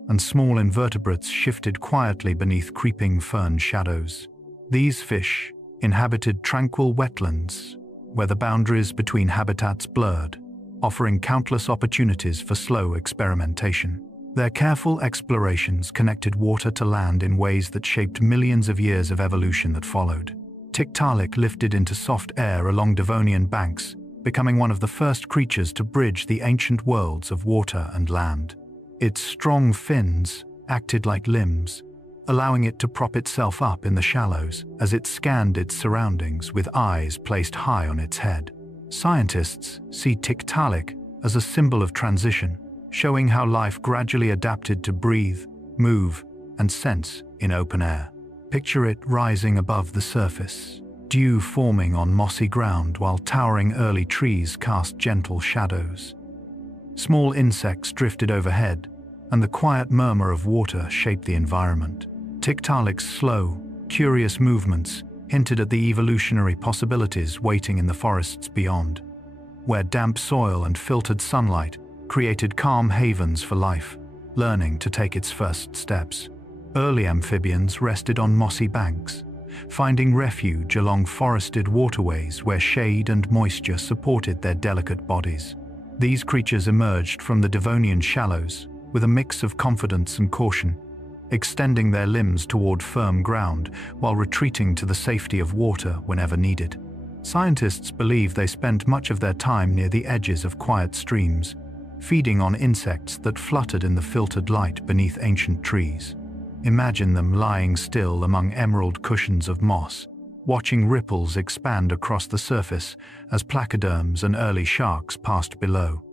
and small invertebrates shifted quietly beneath creeping fern shadows. These fish inhabited tranquil wetlands, where the boundaries between habitats blurred, offering countless opportunities for slow experimentation. Their careful explorations connected water to land in ways that shaped millions of years of evolution that followed. Tiktaalik lifted into soft air along Devonian banks, becoming one of the first creatures to bridge the ancient worlds of water and land. Its strong fins acted like limbs, allowing it to prop itself up in the shallows as it scanned its surroundings with eyes placed high on its head. Scientists see Tiktaalik as a symbol of transition, showing how life gradually adapted to breathe, move, and sense in open air. Picture it rising above the surface, dew forming on mossy ground while towering early trees cast gentle shadows. Small insects drifted overhead, and the quiet murmur of water shaped the environment. Tiktaalik's slow, curious movements hinted at the evolutionary possibilities waiting in the forests beyond, where damp soil and filtered sunlight created calm havens for life, learning to take its first steps. Early amphibians rested on mossy banks, finding refuge along forested waterways where shade and moisture supported their delicate bodies. These creatures emerged from the Devonian shallows with a mix of confidence and caution, extending their limbs toward firm ground while retreating to the safety of water whenever needed. Scientists believe they spent much of their time near the edges of quiet streams, feeding on insects that fluttered in the filtered light beneath ancient trees. Imagine them lying still among emerald cushions of moss, watching ripples expand across the surface as placoderms and early sharks passed below.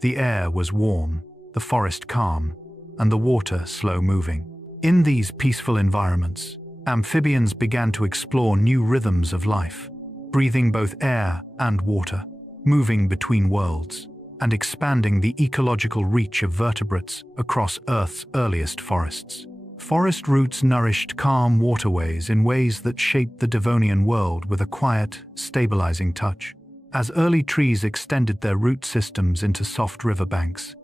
The air was warm, the forest calm, and the water slow-moving. In these peaceful environments, amphibians began to explore new rhythms of life, breathing both air and water, moving between worlds, and expanding the ecological reach of vertebrates across Earth's earliest forests. Forest roots nourished calm waterways in ways that shaped the Devonian world with a quiet, stabilizing touch. As early trees extended their root systems into soft riverbanks,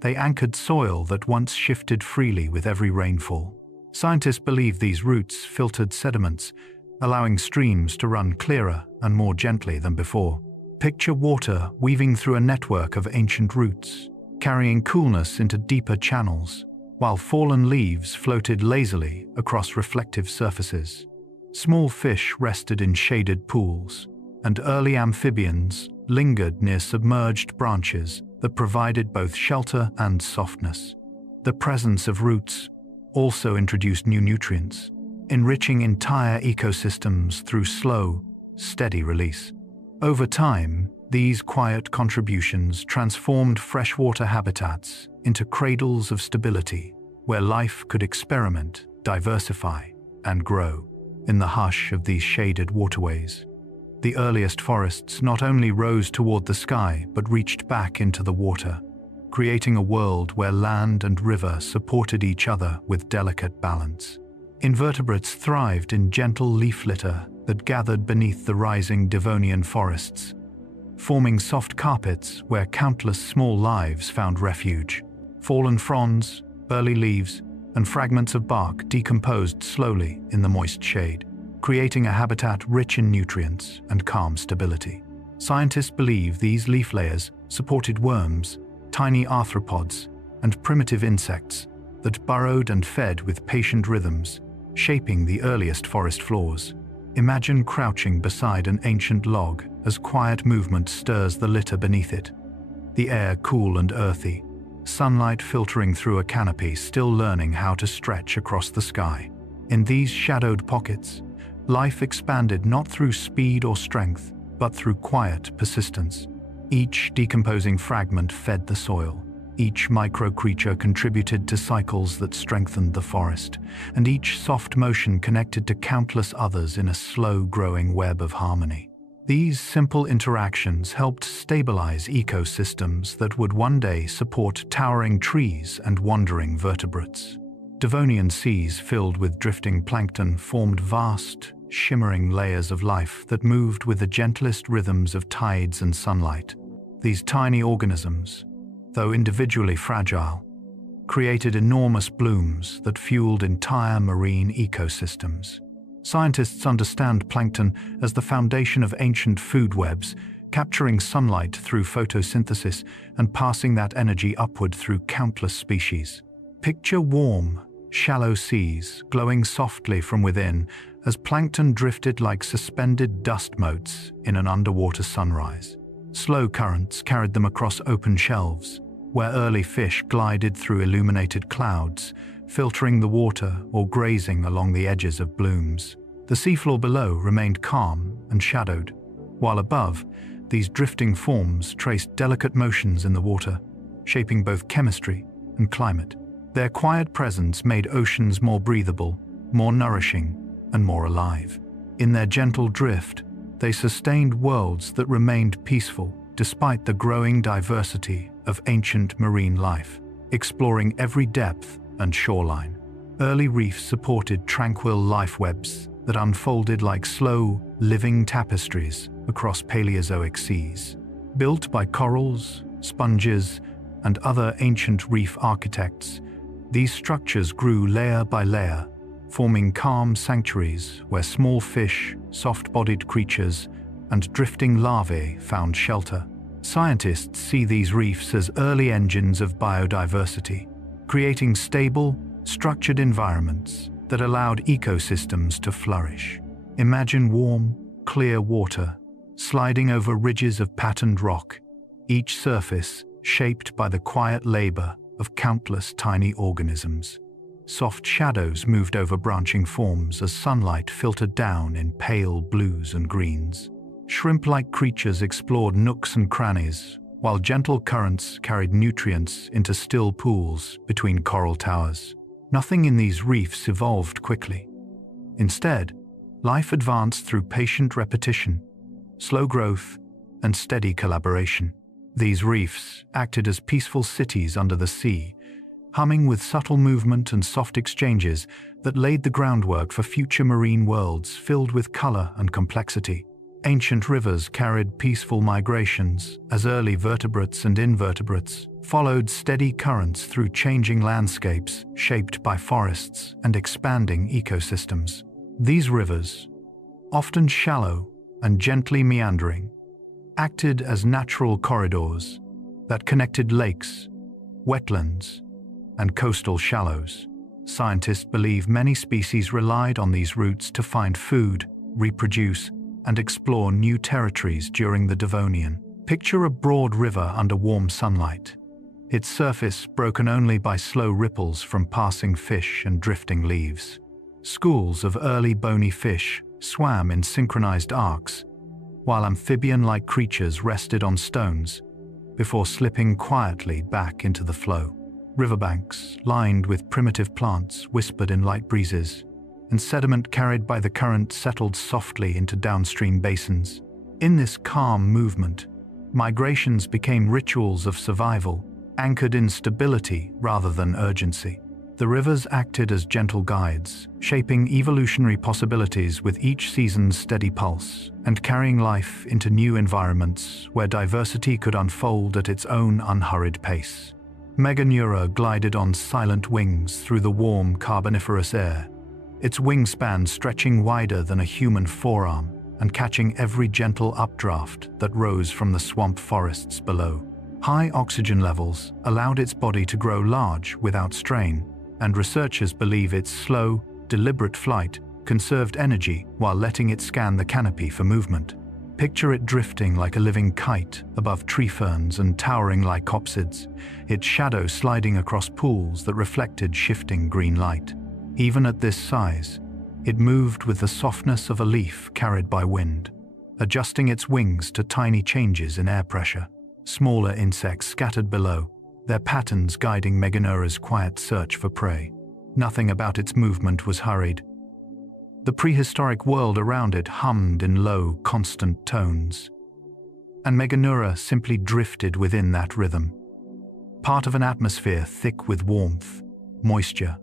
they anchored soil that once shifted freely with every rainfall. Scientists believe these roots filtered sediments, allowing streams to run clearer and more gently than before. Picture water weaving through a network of ancient roots, carrying coolness into deeper channels, while fallen leaves floated lazily across reflective surfaces. Small fish rested in shaded pools, and early amphibians lingered near submerged branches that provided both shelter and softness. The presence of roots also introduced new nutrients, enriching entire ecosystems through slow, steady release. Over time, these quiet contributions transformed freshwater habitats into cradles of stability, where life could experiment, diversify, and grow. In the hush of these shaded waterways, the earliest forests not only rose toward the sky but reached back into the water, creating a world where land and river supported each other with delicate balance. Invertebrates thrived in gentle leaf litter that gathered beneath the rising Devonian forests, forming soft carpets where countless small lives found refuge. Fallen fronds, early leaves, and fragments of bark decomposed slowly in the moist shade, creating a habitat rich in nutrients and calm stability. Scientists believe these leaf layers supported worms, tiny arthropods, and primitive insects that burrowed and fed with patient rhythms, shaping the earliest forest floors. Imagine crouching beside an ancient log as quiet movement stirs the litter beneath it. The air cool and earthy, sunlight filtering through a canopy still learning how to stretch across the sky. In these shadowed pockets, life expanded not through speed or strength, but through quiet persistence. Each decomposing fragment fed the soil. Each micro-creature contributed to cycles that strengthened the forest, and each soft motion connected to countless others in a slow-growing web of harmony. These simple interactions helped stabilize ecosystems that would one day support towering trees and wandering vertebrates. Devonian seas filled with drifting plankton formed vast, shimmering layers of life that moved with the gentlest rhythms of tides and sunlight. These tiny organisms, though individually fragile, created enormous blooms that fueled entire marine ecosystems. Scientists understand plankton as the foundation of ancient food webs, capturing sunlight through photosynthesis and passing that energy upward through countless species. Picture warm, shallow seas glowing softly from within as plankton drifted like suspended dust motes in an underwater sunrise. Slow currents carried them across open shelves, where early fish glided through illuminated clouds, filtering the water or grazing along the edges of blooms. The seafloor below remained calm and shadowed, while above, these drifting forms traced delicate motions in the water, shaping both chemistry and climate. Their quiet presence made oceans more breathable, more nourishing, and more alive. In their gentle drift, they sustained worlds that remained peaceful despite the growing diversity of ancient marine life, exploring every depth and shoreline. Early reefs supported tranquil life webs that unfolded like slow, living tapestries across Paleozoic seas. Built by corals, sponges, and other ancient reef architects, these structures grew layer by layer, forming calm sanctuaries where small fish, soft-bodied creatures, and drifting larvae found shelter. Scientists see these reefs as early engines of biodiversity, creating stable, structured environments that allowed ecosystems to flourish. Imagine warm, clear water sliding over ridges of patterned rock, each surface shaped by the quiet labor of countless tiny organisms. Soft shadows moved over branching forms as sunlight filtered down in pale blues and greens. Shrimp-like creatures explored nooks and crannies, while gentle currents carried nutrients into still pools between coral towers. Nothing in these reefs evolved quickly. Instead, life advanced through patient repetition, slow growth, and steady collaboration. These reefs acted as peaceful cities under the sea, humming with subtle movement and soft exchanges that laid the groundwork for future marine worlds filled with color and complexity. Ancient rivers carried peaceful migrations as early vertebrates and invertebrates followed steady currents through changing landscapes shaped by forests and expanding ecosystems. These rivers, often shallow and gently meandering, acted as natural corridors that connected lakes, wetlands, and coastal shallows. Scientists believe many species relied on these routes to find food, reproduce, and explore new territories during the Devonian. Picture a broad river under warm sunlight, its surface broken only by slow ripples from passing fish and drifting leaves. Schools of early bony fish swam in synchronized arcs, while amphibian-like creatures rested on stones before slipping quietly back into the flow. Riverbanks, lined with primitive plants, whispered in light breezes, and sediment carried by the current settled softly into downstream basins. In this calm movement, migrations became rituals of survival, anchored in stability rather than urgency. The rivers acted as gentle guides, shaping evolutionary possibilities with each season's steady pulse, and carrying life into new environments where diversity could unfold at its own unhurried pace. Meganeura glided on silent wings through the warm Carboniferous air, its wingspan stretching wider than a human forearm and catching every gentle updraft that rose from the swamp forests below. High oxygen levels allowed its body to grow large without strain, and researchers believe its slow, deliberate flight conserved energy while letting it scan the canopy for movement. Picture it drifting like a living kite above tree ferns and towering like copsids, its shadow sliding across pools that reflected shifting green light. Even at this size, it moved with the softness of a leaf carried by wind, adjusting its wings to tiny changes in air pressure. Smaller insects scattered below, their patterns guiding Meganeura's quiet search for prey. Nothing about its movement was hurried. The prehistoric world around it hummed in low, constant tones, and Meganeura simply drifted within that rhythm, part of an atmosphere thick with warmth, moisture,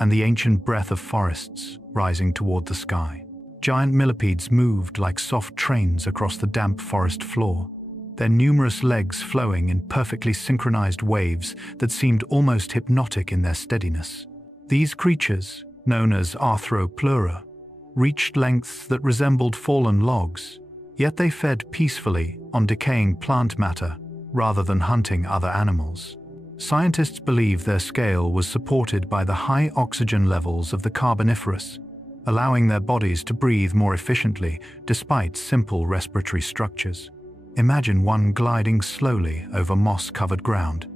and the ancient breath of forests rising toward the sky. Giant millipedes moved like soft trains across the damp forest floor, their numerous legs flowing in perfectly synchronized waves that seemed almost hypnotic in their steadiness. These creatures, known as arthropleura, reached lengths that resembled fallen logs, yet they fed peacefully on decaying plant matter rather than hunting other animals. Scientists believe their scale was supported by the high oxygen levels of the Carboniferous, allowing their bodies to breathe more efficiently despite simple respiratory structures. Imagine one gliding slowly over moss-covered ground,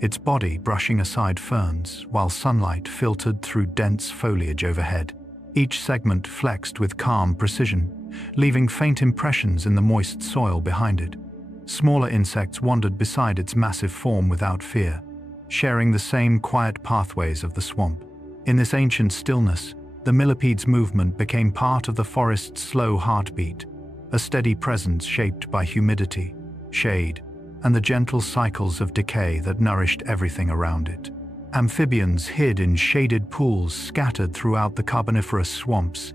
its body brushing aside ferns while sunlight filtered through dense foliage overhead. Each segment flexed with calm precision, leaving faint impressions in the moist soil behind it. Smaller insects wandered beside its massive form without fear, sharing the same quiet pathways of the swamp. In this ancient stillness, the millipede's movement became part of the forest's slow heartbeat, a steady presence shaped by humidity, shade, and the gentle cycles of decay that nourished everything around it. Amphibians hid in shaded pools scattered throughout the Carboniferous swamps,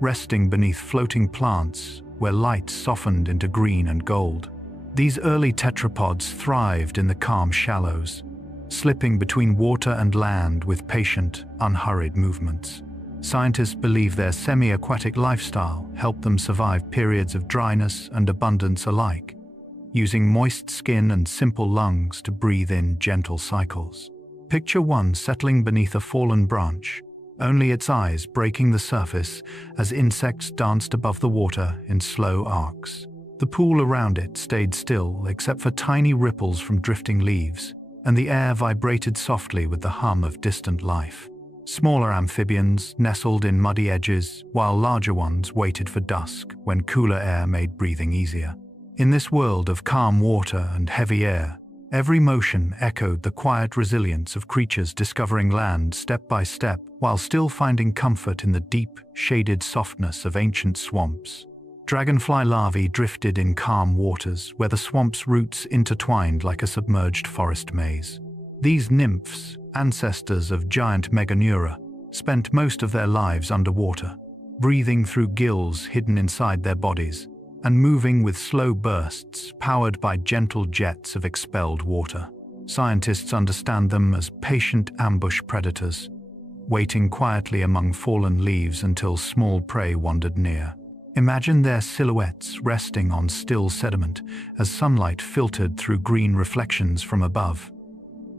resting beneath floating plants where light softened into green and gold. These early tetrapods thrived in the calm shallows, slipping between water and land with patient, unhurried movements. Scientists believe their semi-aquatic lifestyle helped them survive periods of dryness and abundance alike, using moist skin and simple lungs to breathe in gentle cycles. Picture one settling beneath a fallen branch, only its eyes breaking the surface as insects danced above the water in slow arcs. The pool around it stayed still except for tiny ripples from drifting leaves, and the air vibrated softly with the hum of distant life. Smaller amphibians nestled in muddy edges, while larger ones waited for dusk when cooler air made breathing easier. In this world of calm water and heavy air, every motion echoed the quiet resilience of creatures discovering land step by step while still finding comfort in the deep, shaded softness of ancient swamps. Dragonfly larvae drifted in calm waters where the swamp's roots intertwined like a submerged forest maze. These nymphs, ancestors of giant meganeura, spent most of their lives underwater, breathing through gills hidden inside their bodies, and moving with slow bursts powered by gentle jets of expelled water. Scientists understand them as patient ambush predators, waiting quietly among fallen leaves until small prey wandered near. Imagine their silhouettes resting on still sediment as sunlight filtered through green reflections from above.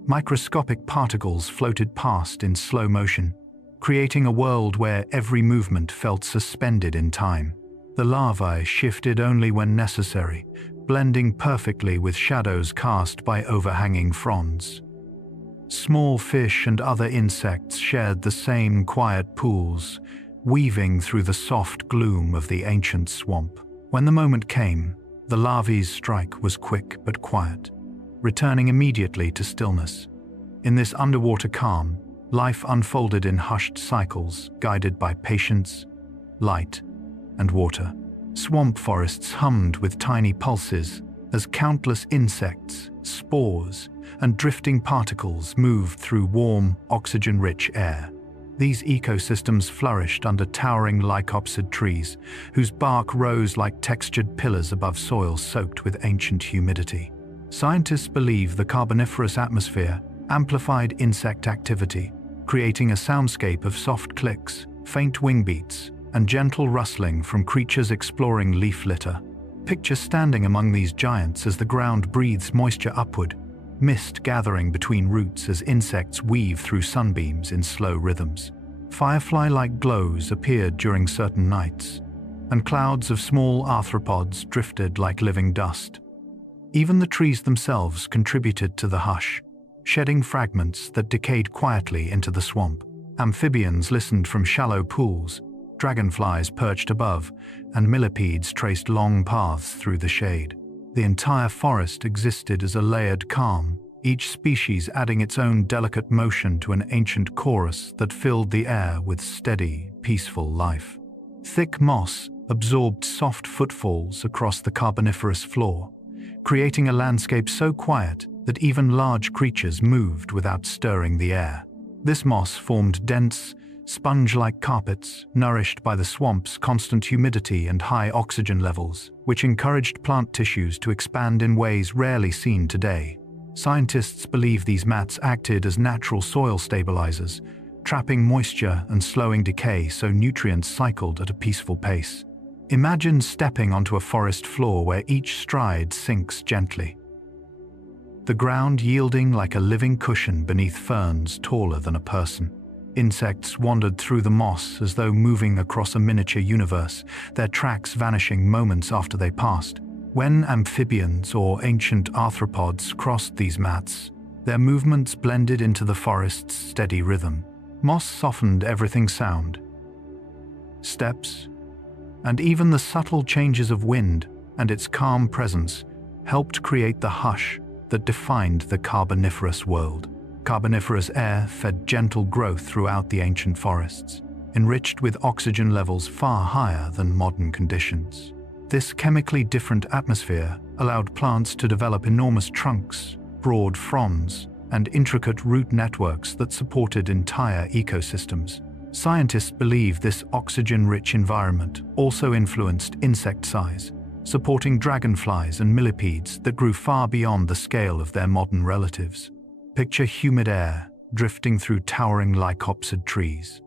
Microscopic particles floated past in slow motion, creating a world where every movement felt suspended in time. The larvae shifted only when necessary, blending perfectly with shadows cast by overhanging fronds. Small fish and other insects shared the same quiet pools, weaving through the soft gloom of the ancient swamp. When the moment came, the larvae's strike was quick but quiet, returning immediately to stillness. In this underwater calm, life unfolded in hushed cycles, guided by patience, light, and water. Swamp forests hummed with tiny pulses as countless insects, spores, and drifting particles moved through warm, oxygen-rich air. These ecosystems flourished under towering lycopsid trees, whose bark rose like textured pillars above soil soaked with ancient humidity. Scientists believe the Carboniferous atmosphere amplified insect activity, creating a soundscape of soft clicks, faint wing beats, and gentle rustling from creatures exploring leaf litter. Picture standing among these giants as the ground breathes moisture upward, mist gathering between roots as insects weave through sunbeams in slow rhythms. Firefly-like glows appeared during certain nights, and clouds of small arthropods drifted like living dust. Even the trees themselves contributed to the hush, shedding fragments that decayed quietly into the swamp. Amphibians listened from shallow pools, dragonflies perched above, and millipedes traced long paths through the shade. The entire forest existed as a layered calm, each species adding its own delicate motion to an ancient chorus that filled the air with steady, peaceful life. Thick moss absorbed soft footfalls across the Carboniferous floor, creating a landscape so quiet that even large creatures moved without stirring the air. This moss formed dense, sponge-like carpets, nourished by the swamp's constant humidity and high oxygen levels, which encouraged plant tissues to expand in ways rarely seen today. Scientists believe these mats acted as natural soil stabilizers, trapping moisture and slowing decay so nutrients cycled at a peaceful pace. Imagine stepping onto a forest floor where each stride sinks gently, the ground yielding like a living cushion beneath ferns taller than a person. Insects wandered through the moss as though moving across a miniature universe, their tracks vanishing moments after they passed. When amphibians or ancient arthropods crossed these mats, their movements blended into the forest's steady rhythm. Moss softened everything sound, steps, and even the subtle changes of wind and its calm presence helped create the hush that defined the Carboniferous world. Carboniferous air fed gentle growth throughout the ancient forests, enriched with oxygen levels far higher than modern conditions. This chemically different atmosphere allowed plants to develop enormous trunks, broad fronds, and intricate root networks that supported entire ecosystems. Scientists believe this oxygen-rich environment also influenced insect size, supporting dragonflies and millipedes that grew far beyond the scale of their modern relatives. Picture humid air drifting through towering lycopsid trees,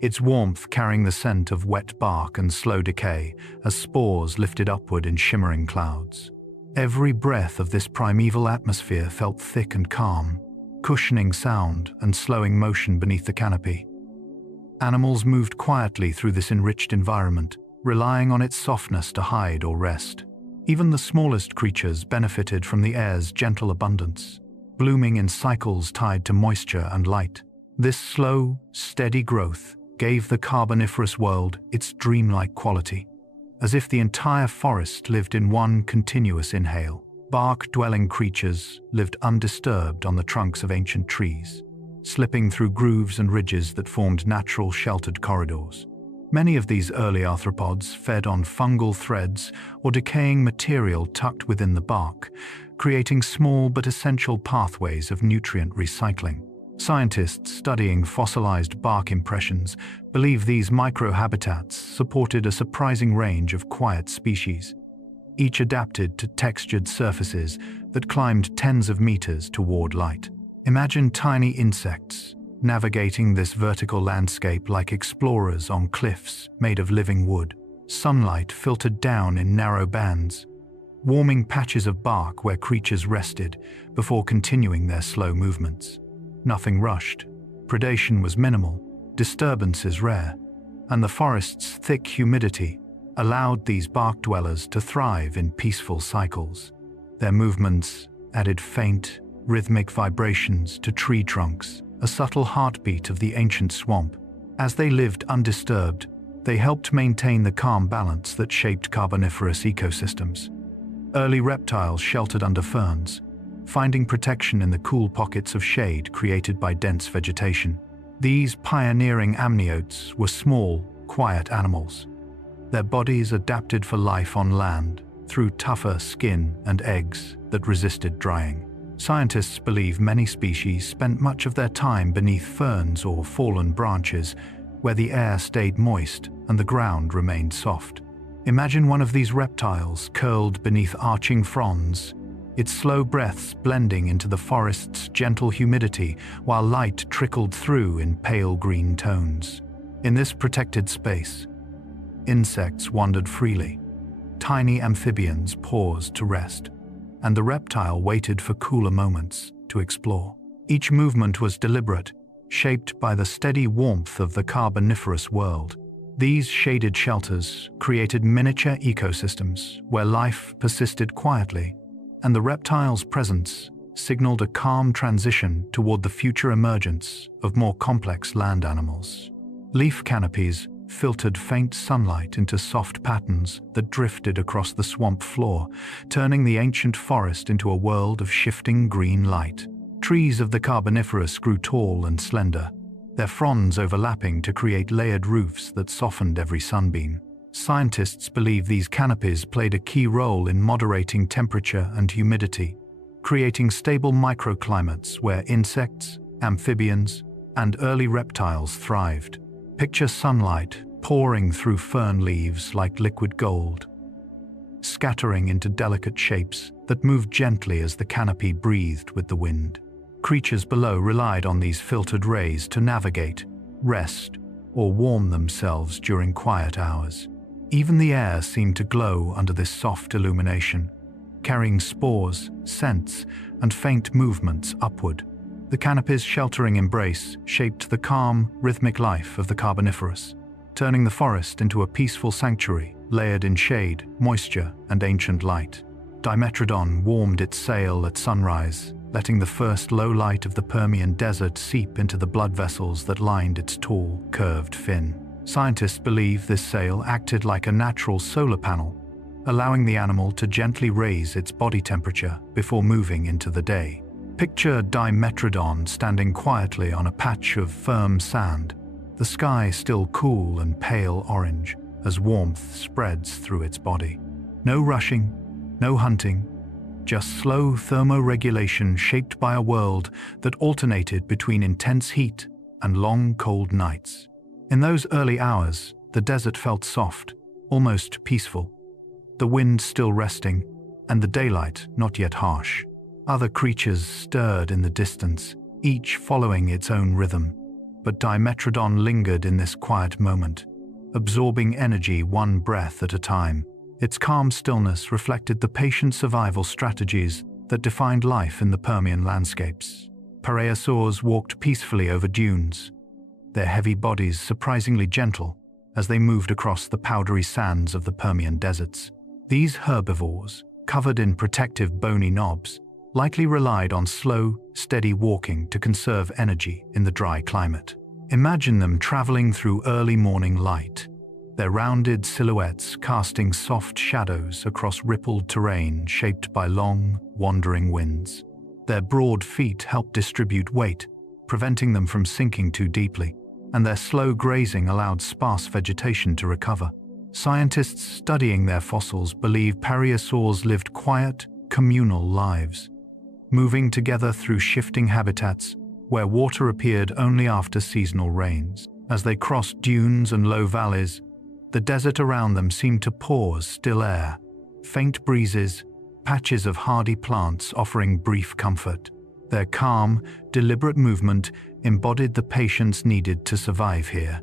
its warmth carrying the scent of wet bark and slow decay as spores lifted upward in shimmering clouds. Every breath of this primeval atmosphere felt thick and calm, cushioning sound and slowing motion beneath the canopy. Animals moved quietly through this enriched environment, relying on its softness to hide or rest. Even the smallest creatures benefited from the air's gentle abundance, blooming in cycles tied to moisture and light. This slow, steady growth gave the Carboniferous world its dreamlike quality, as if the entire forest lived in one continuous inhale. Bark-dwelling creatures lived undisturbed on the trunks of ancient trees, slipping through grooves and ridges that formed natural sheltered corridors. Many of these early arthropods fed on fungal threads or decaying material tucked within the bark, creating small but essential pathways of nutrient recycling. Scientists studying fossilized bark impressions believe these microhabitats supported a surprising range of quiet species, each adapted to textured surfaces that climbed tens of meters toward light. Imagine tiny insects navigating this vertical landscape like explorers on cliffs made of living wood. Sunlight filtered down in narrow bands, warming patches of bark where creatures rested before continuing their slow movements. Nothing rushed, predation was minimal, disturbances rare, and the forest's thick humidity allowed these bark dwellers to thrive in peaceful cycles. Their movements added faint, rhythmic vibrations to tree trunks, a subtle heartbeat of the ancient swamp. As they lived undisturbed, they helped maintain the calm balance that shaped Carboniferous ecosystems. Early reptiles sheltered under ferns, finding protection in the cool pockets of shade created by dense vegetation. These pioneering amniotes were small, quiet animals. Their bodies adapted for life on land through tougher skin and eggs that resisted drying. Scientists believe many species spent much of their time beneath ferns or fallen branches, where the air stayed moist and the ground remained soft. Imagine one of these reptiles curled beneath arching fronds, its slow breaths blending into the forest's gentle humidity while light trickled through in pale green tones. In this protected space, insects wandered freely. Tiny amphibians paused to rest, and the reptile waited for cooler moments to explore. Each movement was deliberate, shaped by the steady warmth of the Carboniferous world. These shaded shelters created miniature ecosystems where life persisted quietly, and the reptile's presence signaled a calm transition toward the future emergence of more complex land animals. Leaf canopies filtered faint sunlight into soft patterns that drifted across the swamp floor, turning the ancient forest into a world of shifting green light. Trees of the Carboniferous grew tall and slender, their fronds overlapping to create layered roofs that softened every sunbeam. Scientists believe these canopies played a key role in moderating temperature and humidity, creating stable microclimates where insects, amphibians, and early reptiles thrived. Picture sunlight pouring through fern leaves like liquid gold, scattering into delicate shapes that moved gently as the canopy breathed with the wind. Creatures below relied on these filtered rays to navigate, rest, or warm themselves during quiet hours. Even the air seemed to glow under this soft illumination, carrying spores, scents, and faint movements upward. The canopy's sheltering embrace shaped the calm, rhythmic life of the Carboniferous, turning the forest into a peaceful sanctuary layered in shade, moisture, and ancient light. Dimetrodon warmed its sail at sunrise, letting the first low light of the Permian Desert seep into the blood vessels that lined its tall, curved fin. Scientists believe this sail acted like a natural solar panel, allowing the animal to gently raise its body temperature before moving into the day. Picture Dimetrodon standing quietly on a patch of firm sand, the sky still cool and pale orange as warmth spreads through its body. No rushing, no hunting, just slow thermoregulation shaped by a world that alternated between intense heat and long, cold nights. In those early hours, the desert felt soft, almost peaceful, the wind still resting, and the daylight not yet harsh. Other creatures stirred in the distance, each following its own rhythm, but Dimetrodon lingered in this quiet moment, absorbing energy one breath at a time. Its calm stillness reflected the patient survival strategies that defined life in the Permian landscapes. Parasaurs walked peacefully over dunes, their heavy bodies surprisingly gentle as they moved across the powdery sands of the Permian deserts. These herbivores, covered in protective bony knobs, likely relied on slow, steady walking to conserve energy in the dry climate. Imagine them traveling through early morning light, their rounded silhouettes casting soft shadows across rippled terrain shaped by long, wandering winds. Their broad feet help distribute weight, preventing them from sinking too deeply, and their slow grazing allowed sparse vegetation to recover. Scientists studying their fossils believe plesiosaurs lived quiet, communal lives, moving together through shifting habitats where water appeared only after seasonal rains. As they crossed dunes and low valleys, the desert around them seemed to pause still air, faint breezes, patches of hardy plants offering brief comfort. Their calm, deliberate movement embodied the patience needed to survive here,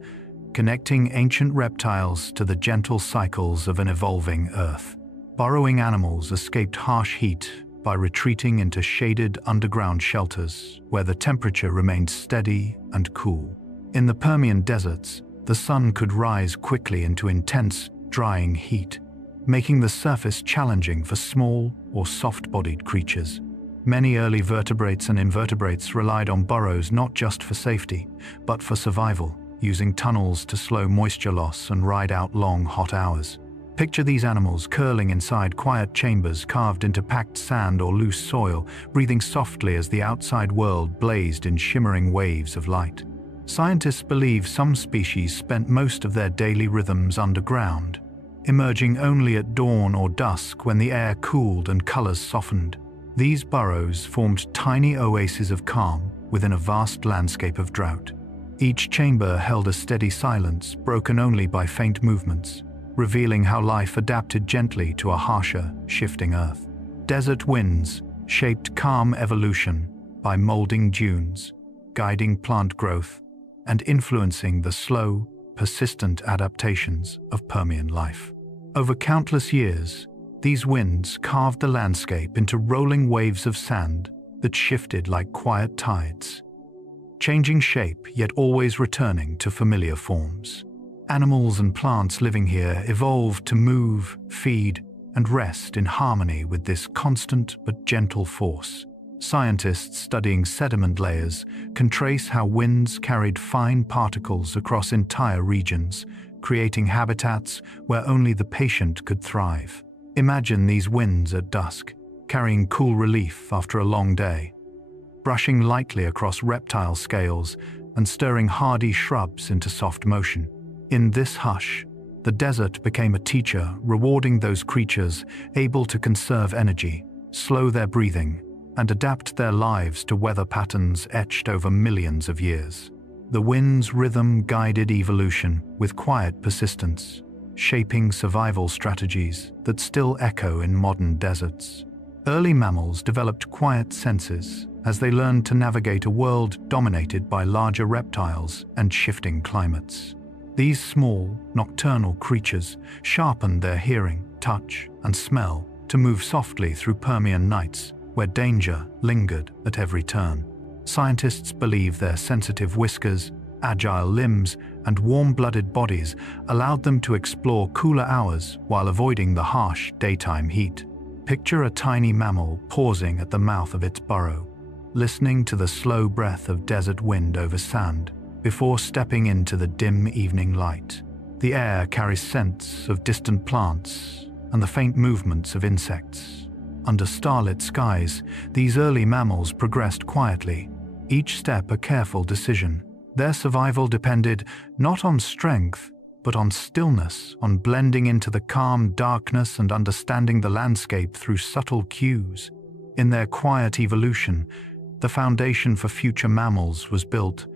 connecting ancient reptiles to the gentle cycles of an evolving Earth. Burrowing animals escaped harsh heat by retreating into shaded underground shelters where the temperature remained steady and cool. In the Permian deserts, the sun could rise quickly into intense, drying heat, making the surface challenging for small or soft-bodied creatures. Many early vertebrates and invertebrates relied on burrows not just for safety, but for survival, using tunnels to slow moisture loss and ride out long, hot hours. Picture these animals curling inside quiet chambers carved into packed sand or loose soil, breathing softly as the outside world blazed in shimmering waves of light. Scientists believe some species spent most of their daily rhythms underground, emerging only at dawn or dusk when the air cooled and colors softened. These burrows formed tiny oases of calm within a vast landscape of drought. Each chamber held a steady silence, broken only by faint movements, revealing how life adapted gently to a harsher, shifting earth. Desert winds shaped calm evolution by molding dunes, guiding plant growth, and influencing the slow, persistent adaptations of Permian life. Over countless years, these winds carved the landscape into rolling waves of sand that shifted like quiet tides, changing shape yet always returning to familiar forms. Animals and plants living here evolved to move, feed, and rest in harmony with this constant but gentle force. Scientists studying sediment layers can trace how winds carried fine particles across entire regions, creating habitats where only the patient could thrive. Imagine these winds at dusk, carrying cool relief after a long day, brushing lightly across reptile scales and stirring hardy shrubs into soft motion. In this hush, the desert became a teacher, rewarding those creatures able to conserve energy, slow their breathing, and adapt their lives to weather patterns etched over millions of years. The wind's rhythm guided evolution with quiet persistence, shaping survival strategies that still echo in modern deserts. Early mammals developed quiet senses as they learned to navigate a world dominated by larger reptiles and shifting climates. These small, nocturnal creatures sharpened their hearing, touch, and smell to move softly through Permian nights where danger lingered at every turn. Scientists believe their sensitive whiskers, agile limbs, and warm-blooded bodies allowed them to explore cooler hours while avoiding the harsh daytime heat. Picture a tiny mammal pausing at the mouth of its burrow, listening to the slow breath of desert wind over sand before stepping into the dim evening light. The air carries scents of distant plants and the faint movements of insects. Under starlit skies, these early mammals progressed quietly, each step a careful decision. Their survival depended not on strength, but on stillness, on blending into the calm darkness and understanding the landscape through subtle cues. In their quiet evolution, the foundation for future mammals was built,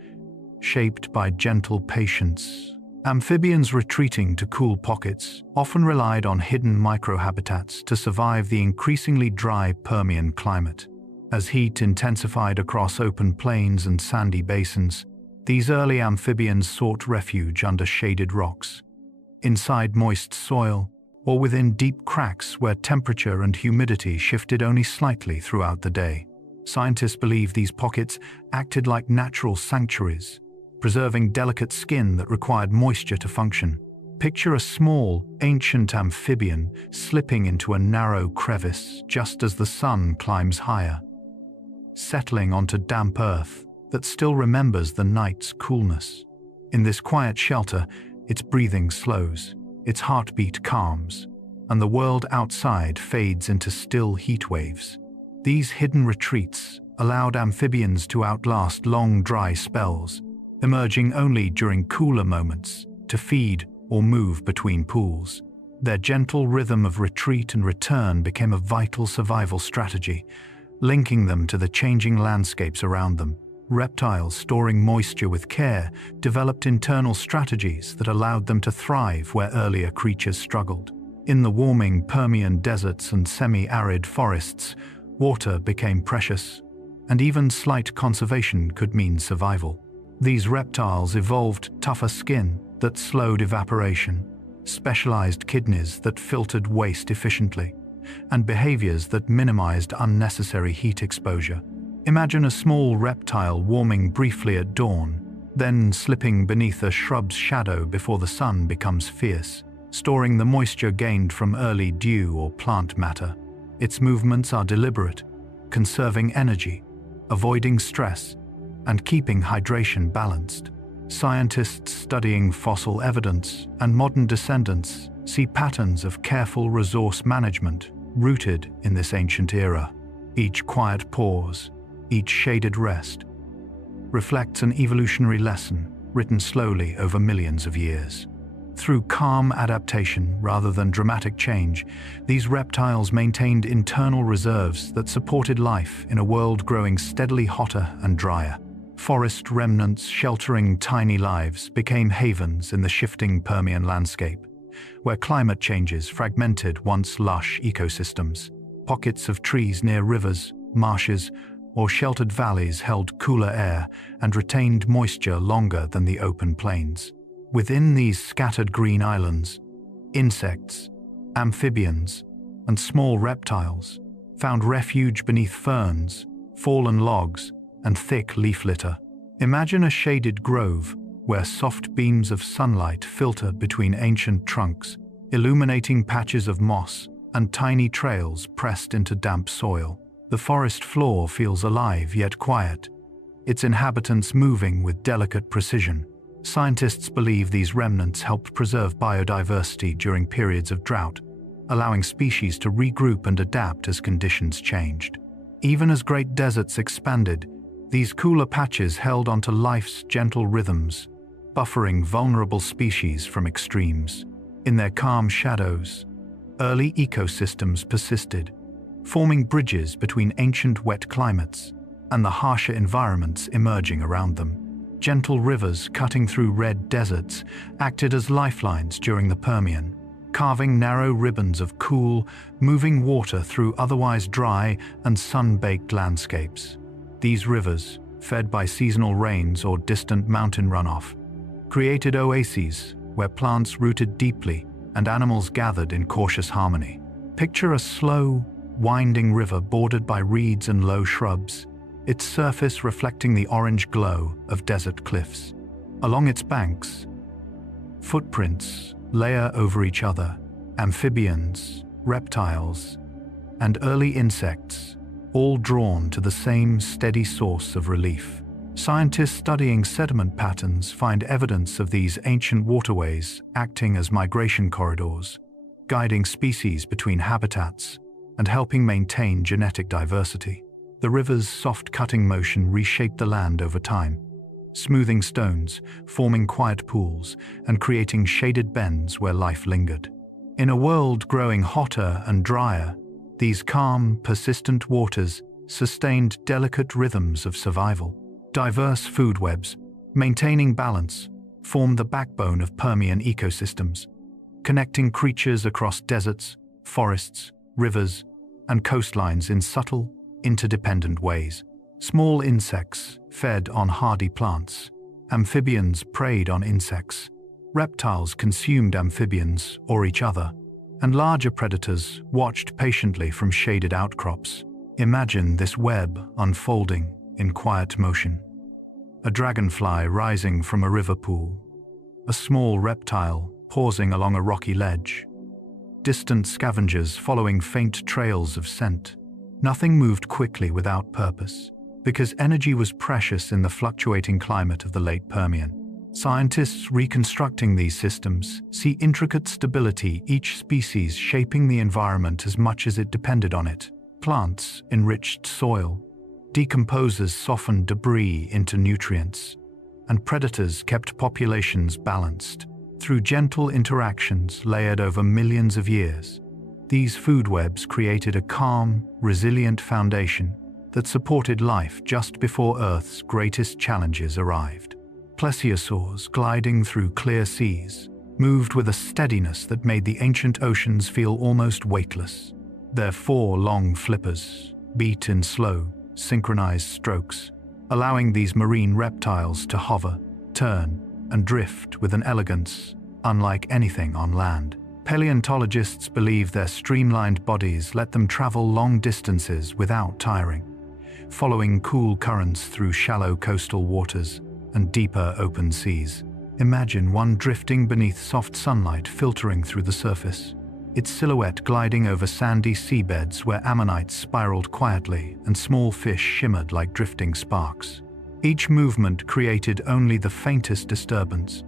shaped by gentle patience. Amphibians retreating to cool pockets often relied on hidden microhabitats to survive the increasingly dry Permian climate. As heat intensified across open plains and sandy basins, these early amphibians sought refuge under shaded rocks, inside moist soil, or within deep cracks where temperature and humidity shifted only slightly throughout the day. Scientists believe these pockets acted like natural sanctuaries, preserving delicate skin that required moisture to function. Picture a small, ancient amphibian slipping into a narrow crevice just as the sun climbs higher, settling onto damp earth that still remembers the night's coolness. In this quiet shelter, its breathing slows, its heartbeat calms, and the world outside fades into still heat waves. These hidden retreats allowed amphibians to outlast long dry spells, emerging only during cooler moments to feed or move between pools. Their gentle rhythm of retreat and return became a vital survival strategy, linking them to the changing landscapes around them. Reptiles storing moisture with care developed internal strategies that allowed them to thrive where earlier creatures struggled. In the warming Permian deserts and semi-arid forests, water became precious, and even slight conservation could mean survival. These reptiles evolved tougher skin that slowed evaporation, specialized kidneys that filtered waste efficiently, and behaviors that minimized unnecessary heat exposure. Imagine a small reptile warming briefly at dawn, then slipping beneath a shrub's shadow before the sun becomes fierce, storing the moisture gained from early dew or plant matter. Its movements are deliberate, conserving energy, avoiding stress, and keeping hydration balanced. Scientists studying fossil evidence and modern descendants see patterns of careful resource management rooted in this ancient era. Each quiet pause, each shaded rest, reflects an evolutionary lesson written slowly over millions of years. Through calm adaptation rather than dramatic change, these reptiles maintained internal reserves that supported life in a world growing steadily hotter and drier. Forest remnants sheltering tiny lives became havens in the shifting Permian landscape, where climate changes fragmented once lush ecosystems. Pockets of trees near rivers, marshes, or sheltered valleys held cooler air and retained moisture longer than the open plains. Within these scattered green islands, insects, amphibians, and small reptiles found refuge beneath ferns, fallen logs, and thick leaf litter. Imagine a shaded grove where soft beams of sunlight filter between ancient trunks, illuminating patches of moss and tiny trails pressed into damp soil. The forest floor feels alive yet quiet, its inhabitants moving with delicate precision. Scientists believe these remnants helped preserve biodiversity during periods of drought, allowing species to regroup and adapt as conditions changed. Even as great deserts expanded, these cooler patches held onto life's gentle rhythms, buffering vulnerable species from extremes. In their calm shadows, early ecosystems persisted, forming bridges between ancient wet climates and the harsher environments emerging around them. Gentle rivers cutting through red deserts acted as lifelines during the Permian, carving narrow ribbons of cool, moving water through otherwise dry and sun-baked landscapes. These rivers, fed by seasonal rains or distant mountain runoff, created oases where plants rooted deeply and animals gathered in cautious harmony. Picture a slow, winding river bordered by reeds and low shrubs, its surface reflecting the orange glow of desert cliffs. Along its banks, footprints layer over each other, amphibians, reptiles, and early insects, all drawn to the same steady source of relief. Scientists studying sediment patterns find evidence of these ancient waterways acting as migration corridors, guiding species between habitats and helping maintain genetic diversity. The river's soft cutting motion reshaped the land over time, smoothing stones, forming quiet pools, and creating shaded bends where life lingered. In a world growing hotter and drier, these calm, persistent waters sustained delicate rhythms of survival. Diverse food webs, maintaining balance, form the backbone of Permian ecosystems, connecting creatures across deserts, forests, rivers, and coastlines in subtle, interdependent ways. Small insects fed on hardy plants, amphibians preyed on insects, reptiles consumed amphibians or each other, and larger predators watched patiently from shaded outcrops. Imagine this web unfolding in quiet motion. A dragonfly rising from a river pool, a small reptile pausing along a rocky ledge. Distant scavengers following faint trails of scent. Nothing moved quickly without purpose, because energy was precious in the fluctuating climate of the late Permian. Scientists reconstructing these systems see intricate stability, each species shaping the environment as much as it depended on it. Plants enriched soil, decomposers softened debris into nutrients, and predators kept populations balanced. Through gentle interactions layered over millions of years, these food webs created a calm, resilient foundation that supported life just before Earth's greatest challenges arrived. Plesiosaurs gliding through clear seas moved with a steadiness that made the ancient oceans feel almost weightless. Their 4 long flippers beat in slow, synchronized strokes, allowing these marine reptiles to hover, turn, and drift with an elegance unlike anything on land. Paleontologists believe their streamlined bodies let them travel long distances without tiring, following cool currents through shallow coastal waters and deeper open seas. Imagine one drifting beneath soft sunlight filtering through the surface, its silhouette gliding over sandy seabeds where ammonites spiraled quietly and small fish shimmered like drifting sparks. Each movement created only the faintest disturbance,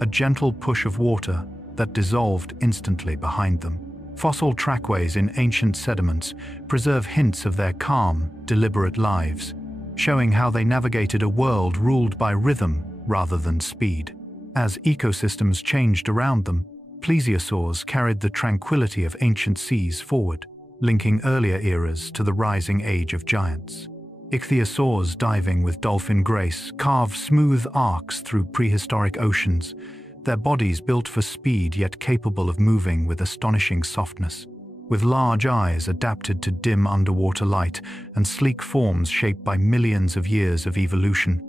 a gentle push of water that dissolved instantly behind them. Fossil trackways in ancient sediments preserve hints of their calm, deliberate lives, showing how they navigated a world ruled by rhythm rather than speed. As ecosystems changed around them, plesiosaurs carried the tranquility of ancient seas forward, linking earlier eras to the rising age of giants. Ichthyosaurs diving with dolphin grace carve smooth arcs through prehistoric oceans, their bodies built for speed yet capable of moving with astonishing softness. With large eyes adapted to dim underwater light and sleek forms shaped by millions of years of evolution,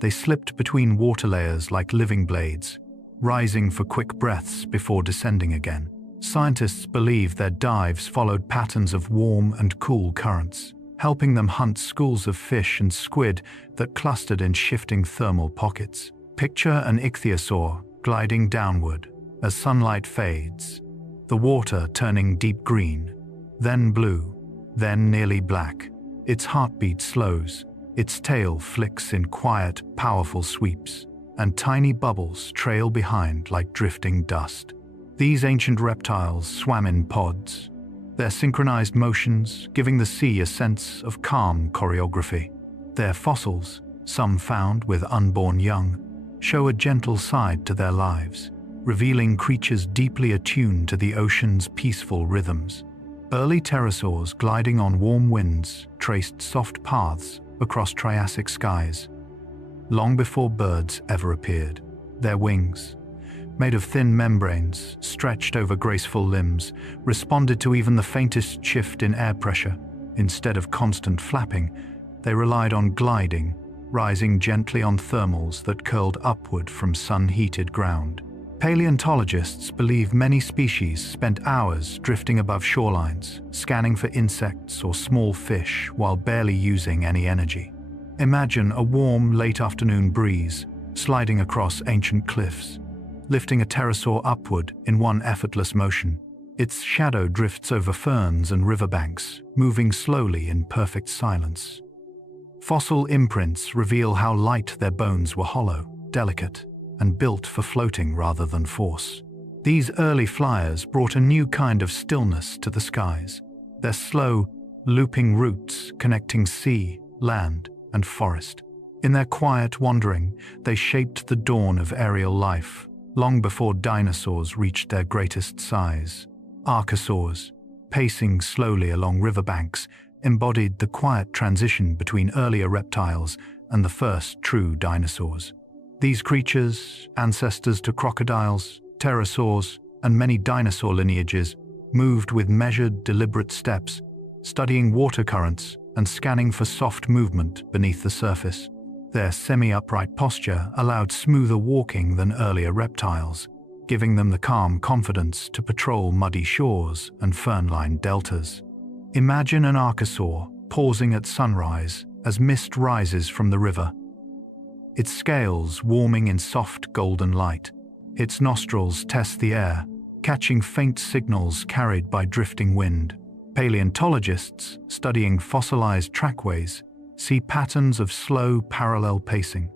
they slipped between water layers like living blades, rising for quick breaths before descending again. Scientists believe their dives followed patterns of warm and cool currents, helping them hunt schools of fish and squid that clustered in shifting thermal pockets. Picture an ichthyosaur gliding downward as sunlight fades, the water turning deep green, then blue, then nearly black. Its heartbeat slows, its tail flicks in quiet, powerful sweeps, and tiny bubbles trail behind like drifting dust. These ancient reptiles swam in pods, their synchronized motions giving the sea a sense of calm choreography. Their fossils, some found with unborn young, show a gentle side to their lives, revealing creatures deeply attuned to the ocean's peaceful rhythms. Early pterosaurs gliding on warm winds traced soft paths across Triassic skies, long before birds ever appeared. Their wings, made of thin membranes stretched over graceful limbs, responded to even the faintest shift in air pressure. Instead of constant flapping, they relied on gliding, rising gently on thermals that curled upward from sun-heated ground. Paleontologists believe many species spent hours drifting above shorelines, scanning for insects or small fish while barely using any energy. Imagine a warm, late-afternoon breeze sliding across ancient cliffs, lifting a pterosaur upward in one effortless motion. Its shadow drifts over ferns and riverbanks, moving slowly in perfect silence. Fossil imprints reveal how light their bones were hollow, delicate, and built for floating rather than force. These early flyers brought a new kind of stillness to the skies, their slow, looping routes connecting sea, land, and forest. In their quiet wandering, they shaped the dawn of aerial life, long before dinosaurs reached their greatest size. Archosaurs, pacing slowly along riverbanks, embodied the quiet transition between earlier reptiles and the first true dinosaurs. These creatures, ancestors to crocodiles, pterosaurs, and many dinosaur lineages, moved with measured, deliberate steps, studying water currents and scanning for soft movement beneath the surface. Their semi-upright posture allowed smoother walking than earlier reptiles, giving them the calm confidence to patrol muddy shores and fern-lined deltas. Imagine an archosaur pausing at sunrise as mist rises from the river, its scales warming in soft golden light. Its nostrils test the air, catching faint signals carried by drifting wind. Paleontologists studying fossilized trackways see patterns of slow parallel pacing,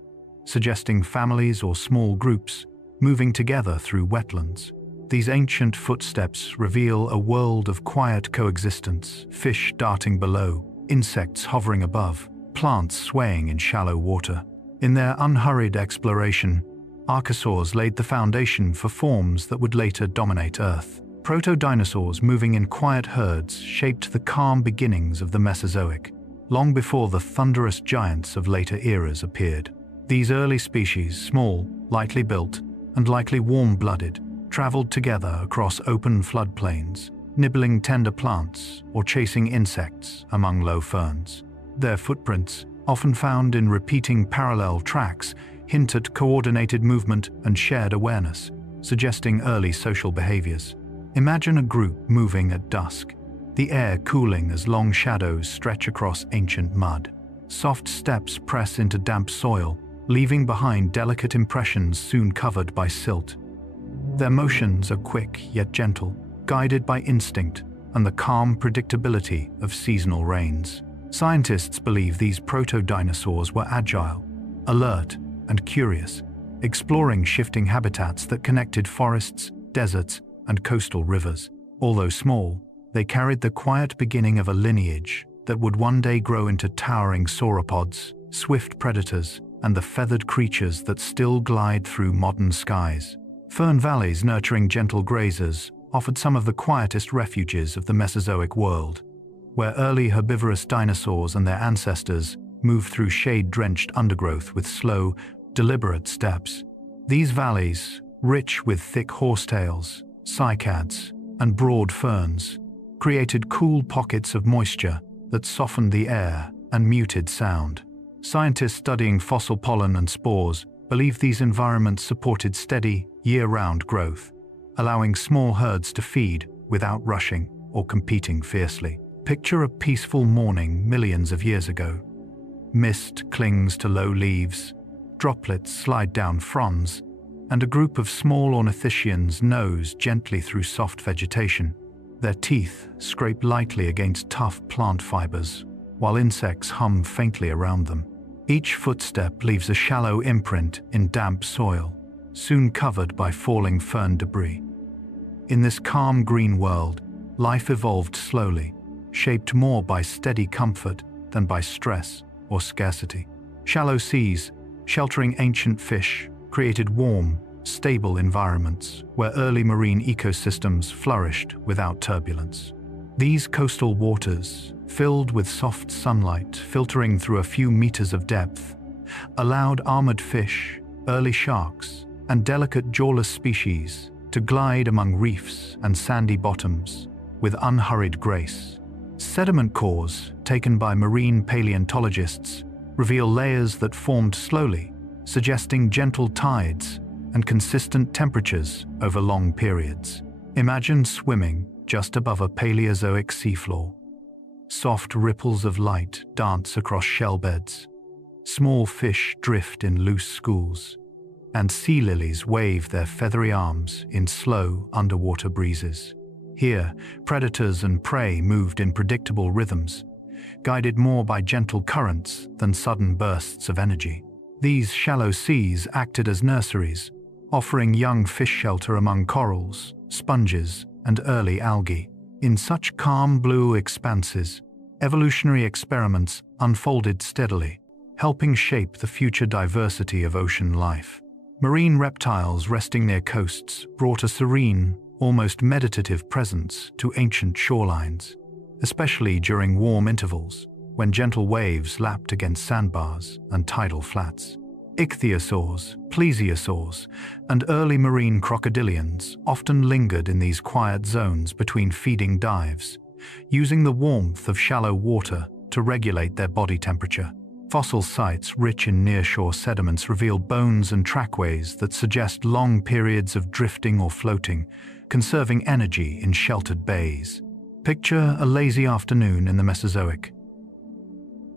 suggesting families or small groups moving together through wetlands. These ancient footsteps reveal a world of quiet coexistence, fish darting below, insects hovering above, plants swaying in shallow water. In their unhurried exploration, archosaurs laid the foundation for forms that would later dominate Earth. Proto-dinosaurs moving in quiet herds shaped the calm beginnings of the Mesozoic, long before the thunderous giants of later eras appeared. These early species, small, lightly built, and likely warm-blooded, traveled together across open floodplains, nibbling tender plants or chasing insects among low ferns. Their footprints, often found in repeating parallel tracks, hint at coordinated movement and shared awareness, suggesting early social behaviors. Imagine a group moving at dusk, the air cooling as long shadows stretch across ancient mud. Soft steps press into damp soil, leaving behind delicate impressions soon covered by silt. Their motions are quick yet gentle, guided by instinct and the calm predictability of seasonal rains. Scientists believe these proto-dinosaurs were agile, alert, and curious, exploring shifting habitats that connected forests, deserts, and coastal rivers. Although small, they carried the quiet beginning of a lineage that would one day grow into towering sauropods, swift predators, and the feathered creatures that still glide through modern skies. Fern valleys nurturing gentle grazers offered some of the quietest refuges of the Mesozoic world, where early herbivorous dinosaurs and their ancestors moved through shade-drenched undergrowth with slow, deliberate steps. These valleys, rich with thick horsetails, cycads, and broad ferns, created cool pockets of moisture that softened the air and muted sound. Scientists studying fossil pollen and spores believe these environments supported steady, year-round growth, allowing small herds to feed without rushing or competing fiercely. Picture a peaceful morning millions of years ago. Mist clings to low leaves, droplets slide down fronds, and a group of small ornithischians nose gently through soft vegetation. Their teeth scrape lightly against tough plant fibers, while insects hum faintly around them. Each footstep leaves a shallow imprint in damp soil, soon covered by falling fern debris. In this calm green world, life evolved slowly, shaped more by steady comfort than by stress or scarcity. Shallow seas, sheltering ancient fish, created warm, stable environments where early marine ecosystems flourished without turbulence. These coastal waters, filled with soft sunlight filtering through a few meters of depth, allowed armored fish, early sharks, and delicate jawless species to glide among reefs and sandy bottoms with unhurried grace. Sediment cores, taken by marine paleontologists, reveal layers that formed slowly, suggesting gentle tides and consistent temperatures over long periods. Imagine swimming just above a Paleozoic seafloor. Soft ripples of light dance across shell beds. Small fish drift in loose schools, and sea lilies wave their feathery arms in slow underwater breezes. Here, predators and prey moved in predictable rhythms, guided more by gentle currents than sudden bursts of energy. These shallow seas acted as nurseries, offering young fish shelter among corals, sponges, and early algae. In such calm blue expanses, evolutionary experiments unfolded steadily, helping shape the future diversity of ocean life. Marine reptiles resting near coasts brought a serene, almost meditative presence to ancient shorelines, especially during warm intervals, when gentle waves lapped against sandbars and tidal flats. Ichthyosaurs, plesiosaurs, and early marine crocodilians often lingered in these quiet zones between feeding dives, using the warmth of shallow water to regulate their body temperature. Fossil sites rich in nearshore sediments reveal bones and trackways that suggest long periods of drifting or floating, conserving energy in sheltered bays. Picture a lazy afternoon in the Mesozoic.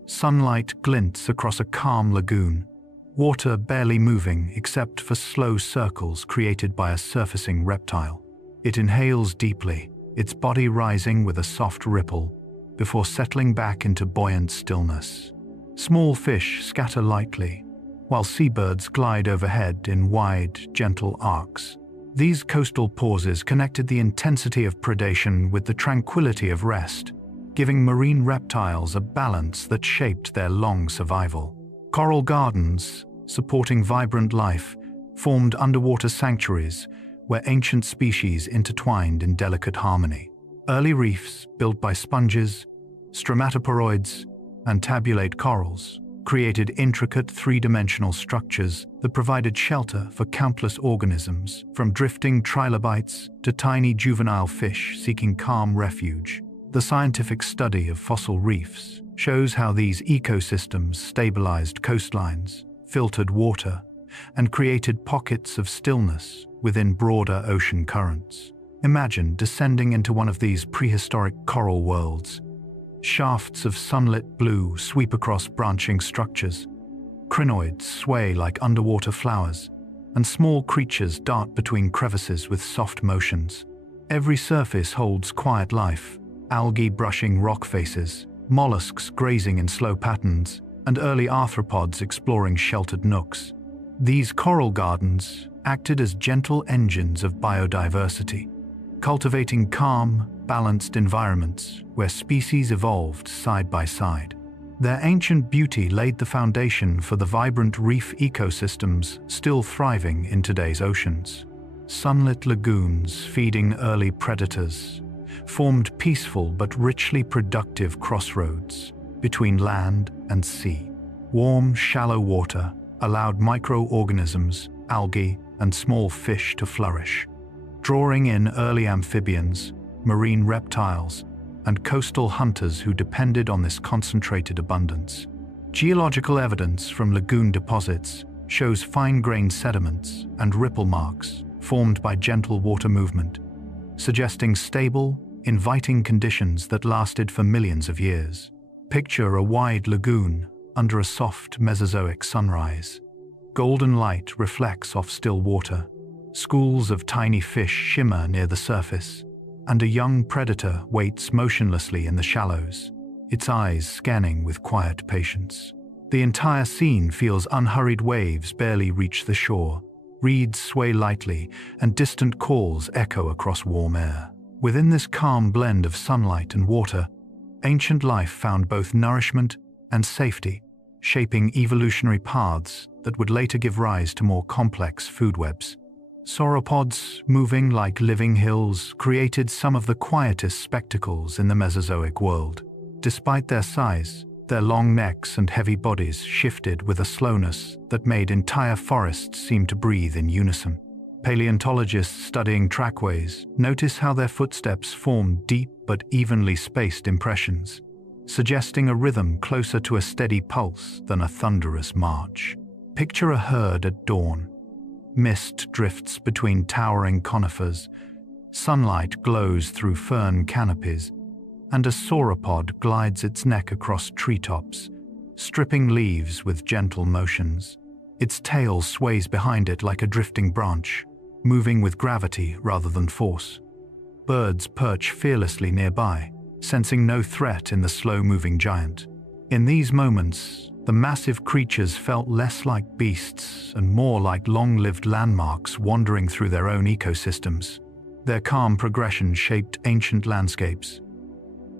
Sunlight glints across a calm lagoon, water barely moving except for slow circles created by a surfacing reptile. It inhales deeply, its body rising with a soft ripple, before settling back into buoyant stillness. Small fish scatter lightly, while seabirds glide overhead in wide, gentle arcs. These coastal pauses connected the intensity of predation with the tranquility of rest, giving marine reptiles a balance that shaped their long survival. Coral gardens, supporting vibrant life, formed underwater sanctuaries where ancient species intertwined in delicate harmony. Early reefs, built by sponges, stromatoporoids, and tabulate corals, created intricate three-dimensional structures that provided shelter for countless organisms, from drifting trilobites to tiny juvenile fish seeking calm refuge. The scientific study of fossil reefs shows how these ecosystems stabilized coastlines, filtered water, and created pockets of stillness within broader ocean currents. Imagine descending into one of these prehistoric coral worlds. Shafts of sunlit blue sweep across branching structures. Crinoids sway like underwater flowers, and small creatures dart between crevices with soft motions. Every surface holds quiet life, algae brushing rock faces, mollusks grazing in slow patterns, and early arthropods exploring sheltered nooks. These coral gardens acted as gentle engines of biodiversity, cultivating calm, balanced environments where species evolved side by side. Their ancient beauty laid the foundation for the vibrant reef ecosystems still thriving in today's oceans. Sunlit lagoons feeding early predators formed peaceful but richly productive crossroads between land and sea. Warm, shallow water allowed microorganisms, algae, and small fish to flourish, drawing in early amphibians, marine reptiles, and coastal hunters who depended on this concentrated abundance. Geological evidence from lagoon deposits shows fine-grained sediments and ripple marks formed by gentle water movement, suggesting stable, inviting conditions that lasted for millions of years. Picture a wide lagoon under a soft Mesozoic sunrise. Golden light reflects off still water. Schools of tiny fish shimmer near the surface, and a young predator waits motionlessly in the shallows, its eyes scanning with quiet patience. The entire scene feels unhurried. Waves barely reach the shore, reeds sway lightly, and distant calls echo across warm air. Within this calm blend of sunlight and water, ancient life found both nourishment and safety, shaping evolutionary paths that would later give rise to more complex food webs. Sauropods, moving like living hills, created some of the quietest spectacles in the Mesozoic world. Despite their size, their long necks and heavy bodies shifted with a slowness that made entire forests seem to breathe in unison. Paleontologists studying trackways notice how their footsteps form deep but evenly spaced impressions, suggesting a rhythm closer to a steady pulse than a thunderous march. Picture a herd at dawn. Mist drifts between towering conifers, sunlight glows through fern canopies, and a sauropod glides its neck across treetops, stripping leaves with gentle motions. Its tail sways behind it like a drifting branch, moving with gravity rather than force. Birds perch fearlessly nearby, sensing no threat in the slow-moving giant. In these moments, the massive creatures felt less like beasts and more like long-lived landmarks wandering through their own ecosystems. Their calm progression shaped ancient landscapes,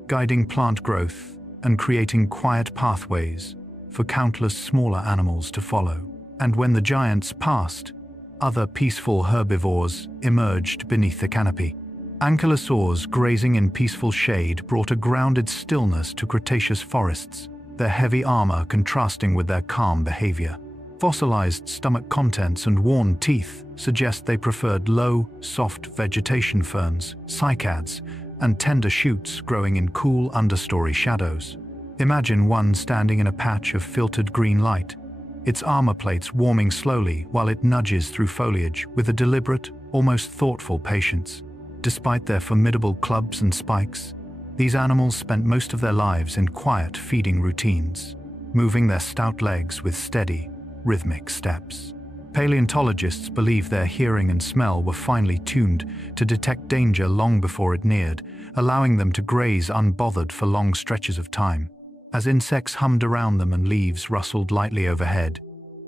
guiding plant growth and creating quiet pathways for countless smaller animals to follow. And when the giants passed, other peaceful herbivores emerged beneath the canopy. Ankylosaurs grazing in peaceful shade brought a grounded stillness to Cretaceous forests, their heavy armor contrasting with their calm behavior. Fossilized stomach contents and worn teeth suggest they preferred low, soft vegetation ferns, cycads, and tender shoots growing in cool understory shadows. Imagine one standing in a patch of filtered green light, its armor plates warming slowly while it nudges through foliage with a deliberate, almost thoughtful patience. Despite their formidable clubs and spikes, these animals spent most of their lives in quiet feeding routines, moving their stout legs with steady, rhythmic steps. Paleontologists believe their hearing and smell were finely tuned to detect danger long before it neared, allowing them to graze unbothered for long stretches of time. As insects hummed around them and leaves rustled lightly overhead,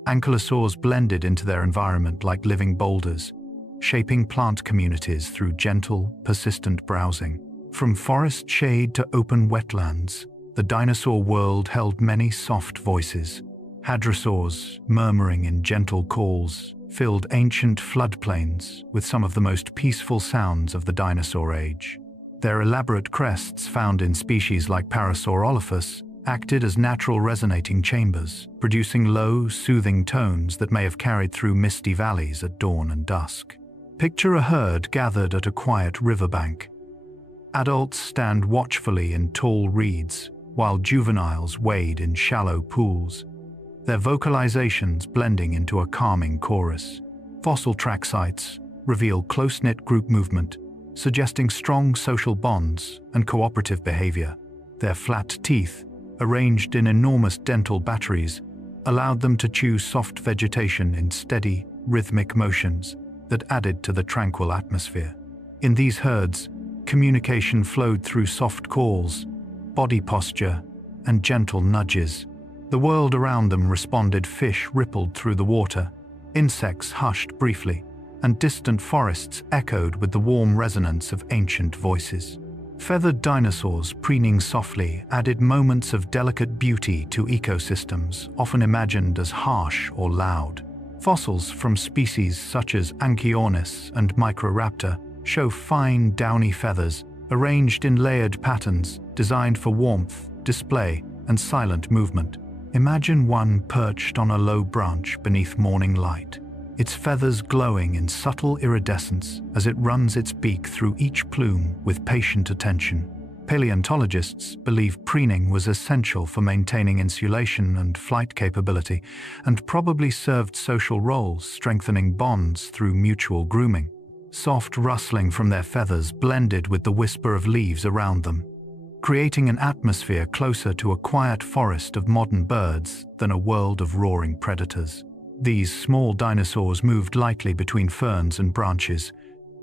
ankylosaurs blended into their environment like living boulders, shaping plant communities through gentle, persistent browsing. From forest shade to open wetlands, the dinosaur world held many soft voices. Hadrosaurs, murmuring in gentle calls, filled ancient floodplains with some of the most peaceful sounds of the dinosaur age. Their elaborate crests, found in species like Parasaurolophus, acted as natural resonating chambers, producing low, soothing tones that may have carried through misty valleys at dawn and dusk. Picture a herd gathered at a quiet riverbank. Adults stand watchfully in tall reeds, while juveniles wade in shallow pools, their vocalizations blending into a calming chorus. Fossil track sites reveal close-knit group movement, suggesting strong social bonds and cooperative behavior. Their flat teeth, arranged in enormous dental batteries, allowed them to chew soft vegetation in steady, rhythmic motions that added to the tranquil atmosphere. In these herds, communication flowed through soft calls, body posture, and gentle nudges. The world around them responded. Fish rippled through the water, insects hushed briefly, and distant forests echoed with the warm resonance of ancient voices. Feathered dinosaurs preening softly added moments of delicate beauty to ecosystems often imagined as harsh or loud. Fossils from species such as Anchiornis and Microraptor show fine, downy feathers arranged in layered patterns designed for warmth, display, and silent movement. Imagine one perched on a low branch beneath morning light, its feathers glowing in subtle iridescence as it runs its beak through each plume with patient attention. Paleontologists believe preening was essential for maintaining insulation and flight capability, and probably served social roles, strengthening bonds through mutual grooming. Soft rustling from their feathers blended with the whisper of leaves around them, creating an atmosphere closer to a quiet forest of modern birds than a world of roaring predators. These small dinosaurs moved lightly between ferns and branches,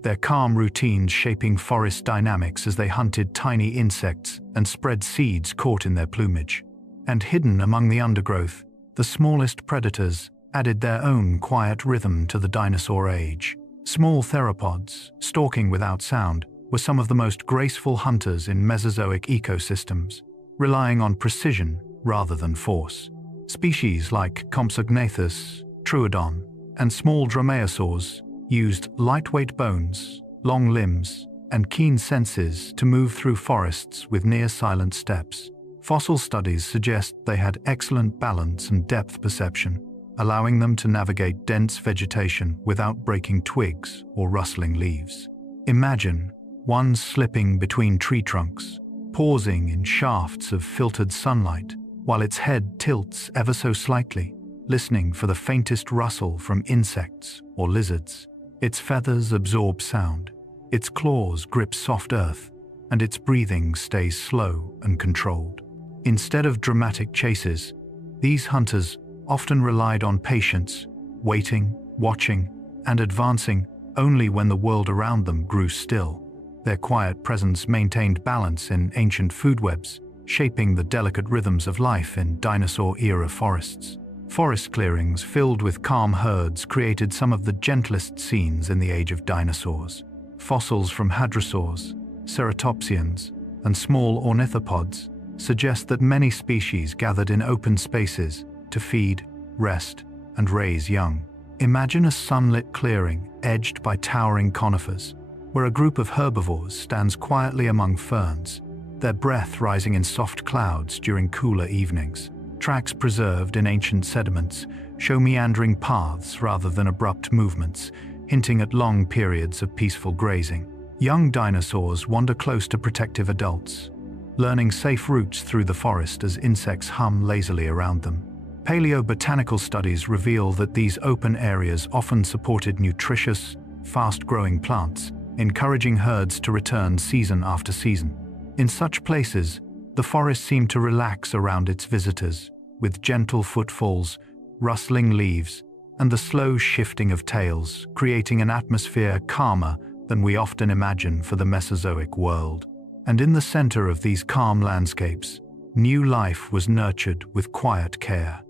their calm routines shaping forest dynamics as they hunted tiny insects and spread seeds caught in their plumage. And hidden among the undergrowth, the smallest predators added their own quiet rhythm to the dinosaur age. Small theropods, stalking without sound, were some of the most graceful hunters in Mesozoic ecosystems, relying on precision rather than force. Species like Compsognathus, Troodon, and small dromaeosaurs used lightweight bones, long limbs, and keen senses to move through forests with near-silent steps. Fossil studies suggest they had excellent balance and depth perception, allowing them to navigate dense vegetation without breaking twigs or rustling leaves. Imagine one slipping between tree trunks, pausing in shafts of filtered sunlight, while its head tilts ever so slightly, listening for the faintest rustle from insects or lizards. Its feathers absorb sound, its claws grip soft earth, and its breathing stays slow and controlled. Instead of dramatic chases, these hunters often relied on patience, waiting, watching, and advancing only when the world around them grew still. Their quiet presence maintained balance in ancient food webs, shaping the delicate rhythms of life in dinosaur-era forests. Forest clearings filled with calm herds created some of the gentlest scenes in the age of dinosaurs. Fossils from hadrosaurs, ceratopsians, and small ornithopods suggest that many species gathered in open spaces to feed, rest, and raise young. Imagine a sunlit clearing edged by towering conifers, where a group of herbivores stands quietly among ferns, their breath rising in soft clouds during cooler evenings. Tracks preserved in ancient sediments show meandering paths rather than abrupt movements, hinting at long periods of peaceful grazing. Young dinosaurs wander close to protective adults, learning safe routes through the forest as insects hum lazily around them. Paleobotanical studies reveal that these open areas often supported nutritious, fast-growing plants, encouraging herds to return season after season. In such places, the forest seemed to relax around its visitors, with gentle footfalls, rustling leaves, and the slow shifting of tails, creating an atmosphere calmer than we often imagine for the Mesozoic world. And in the center of these calm landscapes, new life was nurtured with quiet care.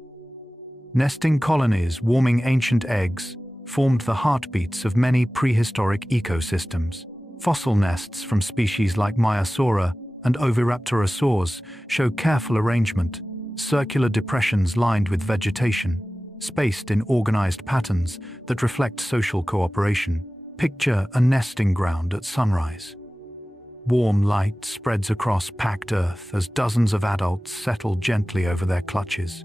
Nesting colonies warming ancient eggs formed the heartbeats of many prehistoric ecosystems. Fossil nests from species like Maiasaura and Oviraptorosaurs show careful arrangement, circular depressions lined with vegetation, spaced in organized patterns that reflect social cooperation. Picture a nesting ground at sunrise. Warm light spreads across packed earth as dozens of adults settle gently over their clutches,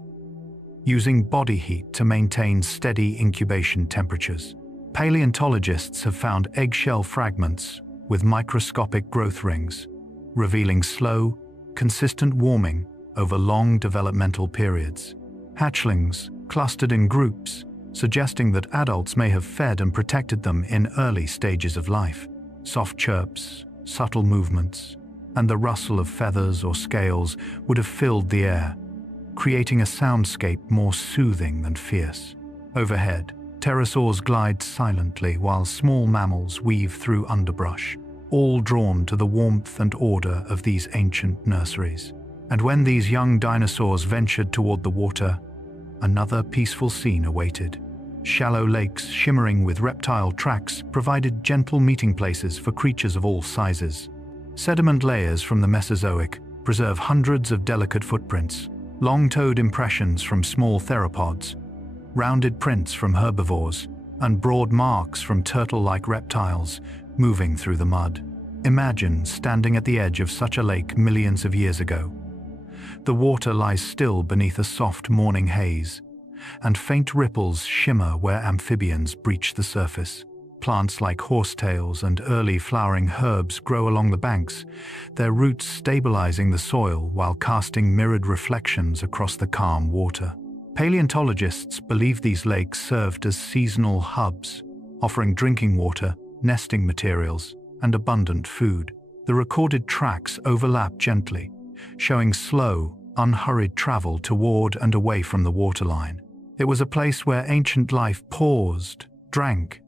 using body heat to maintain steady incubation temperatures. Paleontologists have found eggshell fragments with microscopic growth rings, revealing slow, consistent warming over long developmental periods. Hatchlings clustered in groups, suggesting that adults may have fed and protected them in early stages of life. Soft chirps, subtle movements, and the rustle of feathers or scales would have filled the air, creating a soundscape more soothing than fierce. Overhead, pterosaurs glide silently while small mammals weave through underbrush, all drawn to the warmth and order of these ancient nurseries. And when these young dinosaurs ventured toward the water, another peaceful scene awaited. Shallow lakes shimmering with reptile tracks provided gentle meeting places for creatures of all sizes. Sediment layers from the Mesozoic preserve hundreds of delicate footprints, long-toed impressions from small theropods, rounded prints from herbivores, and broad marks from turtle-like reptiles moving through the mud. Imagine standing at the edge of such a lake millions of years ago. The water lies still beneath a soft morning haze, and faint ripples shimmer where amphibians breach the surface. Plants like horsetails and early flowering herbs grow along the banks, their roots stabilizing the soil while casting mirrored reflections across the calm water. Paleontologists believe these lakes served as seasonal hubs, offering drinking water, nesting materials, and abundant food. The recorded tracks overlap gently, showing slow, unhurried travel toward and away from the waterline. It was a place where ancient life paused, drank,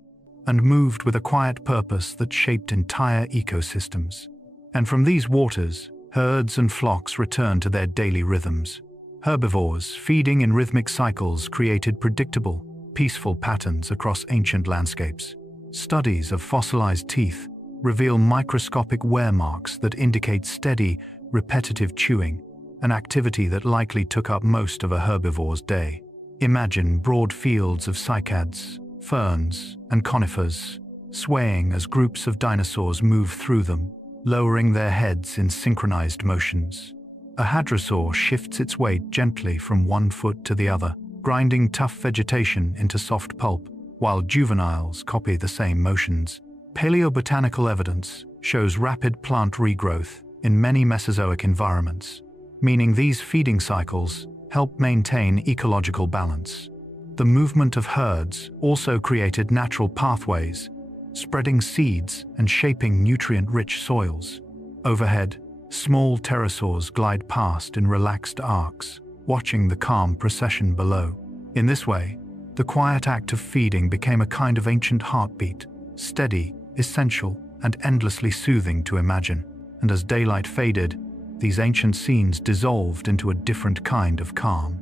and moved with a quiet purpose that shaped entire ecosystems. And from these waters, herds and flocks returned to their daily rhythms. Herbivores, feeding in rhythmic cycles, created predictable, peaceful patterns across ancient landscapes. Studies of fossilized teeth reveal microscopic wear marks that indicate steady, repetitive chewing, an activity that likely took up most of a herbivore's day. Imagine broad fields of cycads, ferns, and conifers, swaying as groups of dinosaurs move through them, lowering their heads in synchronized motions. A hadrosaur shifts its weight gently from one foot to the other, grinding tough vegetation into soft pulp, while juveniles copy the same motions. Paleobotanical evidence shows rapid plant regrowth in many Mesozoic environments, meaning these feeding cycles help maintain ecological balance. The movement of herds also created natural pathways, spreading seeds and shaping nutrient-rich soils. Overhead, small pterosaurs glide past in relaxed arcs, watching the calm procession below. In this way, the quiet act of feeding became a kind of ancient heartbeat, steady, essential, and endlessly soothing to imagine. And as daylight faded, these ancient scenes dissolved into a different kind of calm.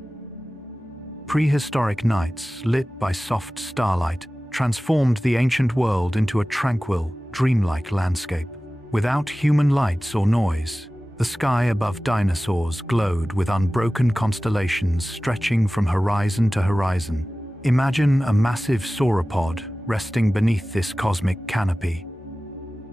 Prehistoric nights, lit by soft starlight, transformed the ancient world into a tranquil, dreamlike landscape. Without human lights or noise, the sky above dinosaurs glowed with unbroken constellations stretching from horizon to horizon. Imagine a massive sauropod resting beneath this cosmic canopy,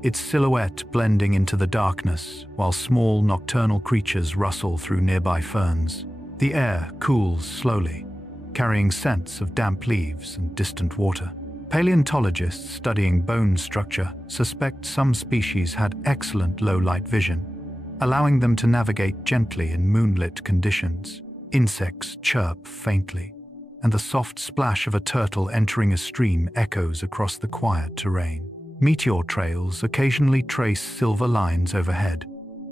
its silhouette blending into the darkness while small nocturnal creatures rustle through nearby ferns. The air cools slowly, carrying scents of damp leaves and distant water. Paleontologists studying bone structure suspect some species had excellent low-light vision, allowing them to navigate gently in moonlit conditions. Insects chirp faintly, and the soft splash of a turtle entering a stream echoes across the quiet terrain. Meteor trails occasionally trace silver lines overhead,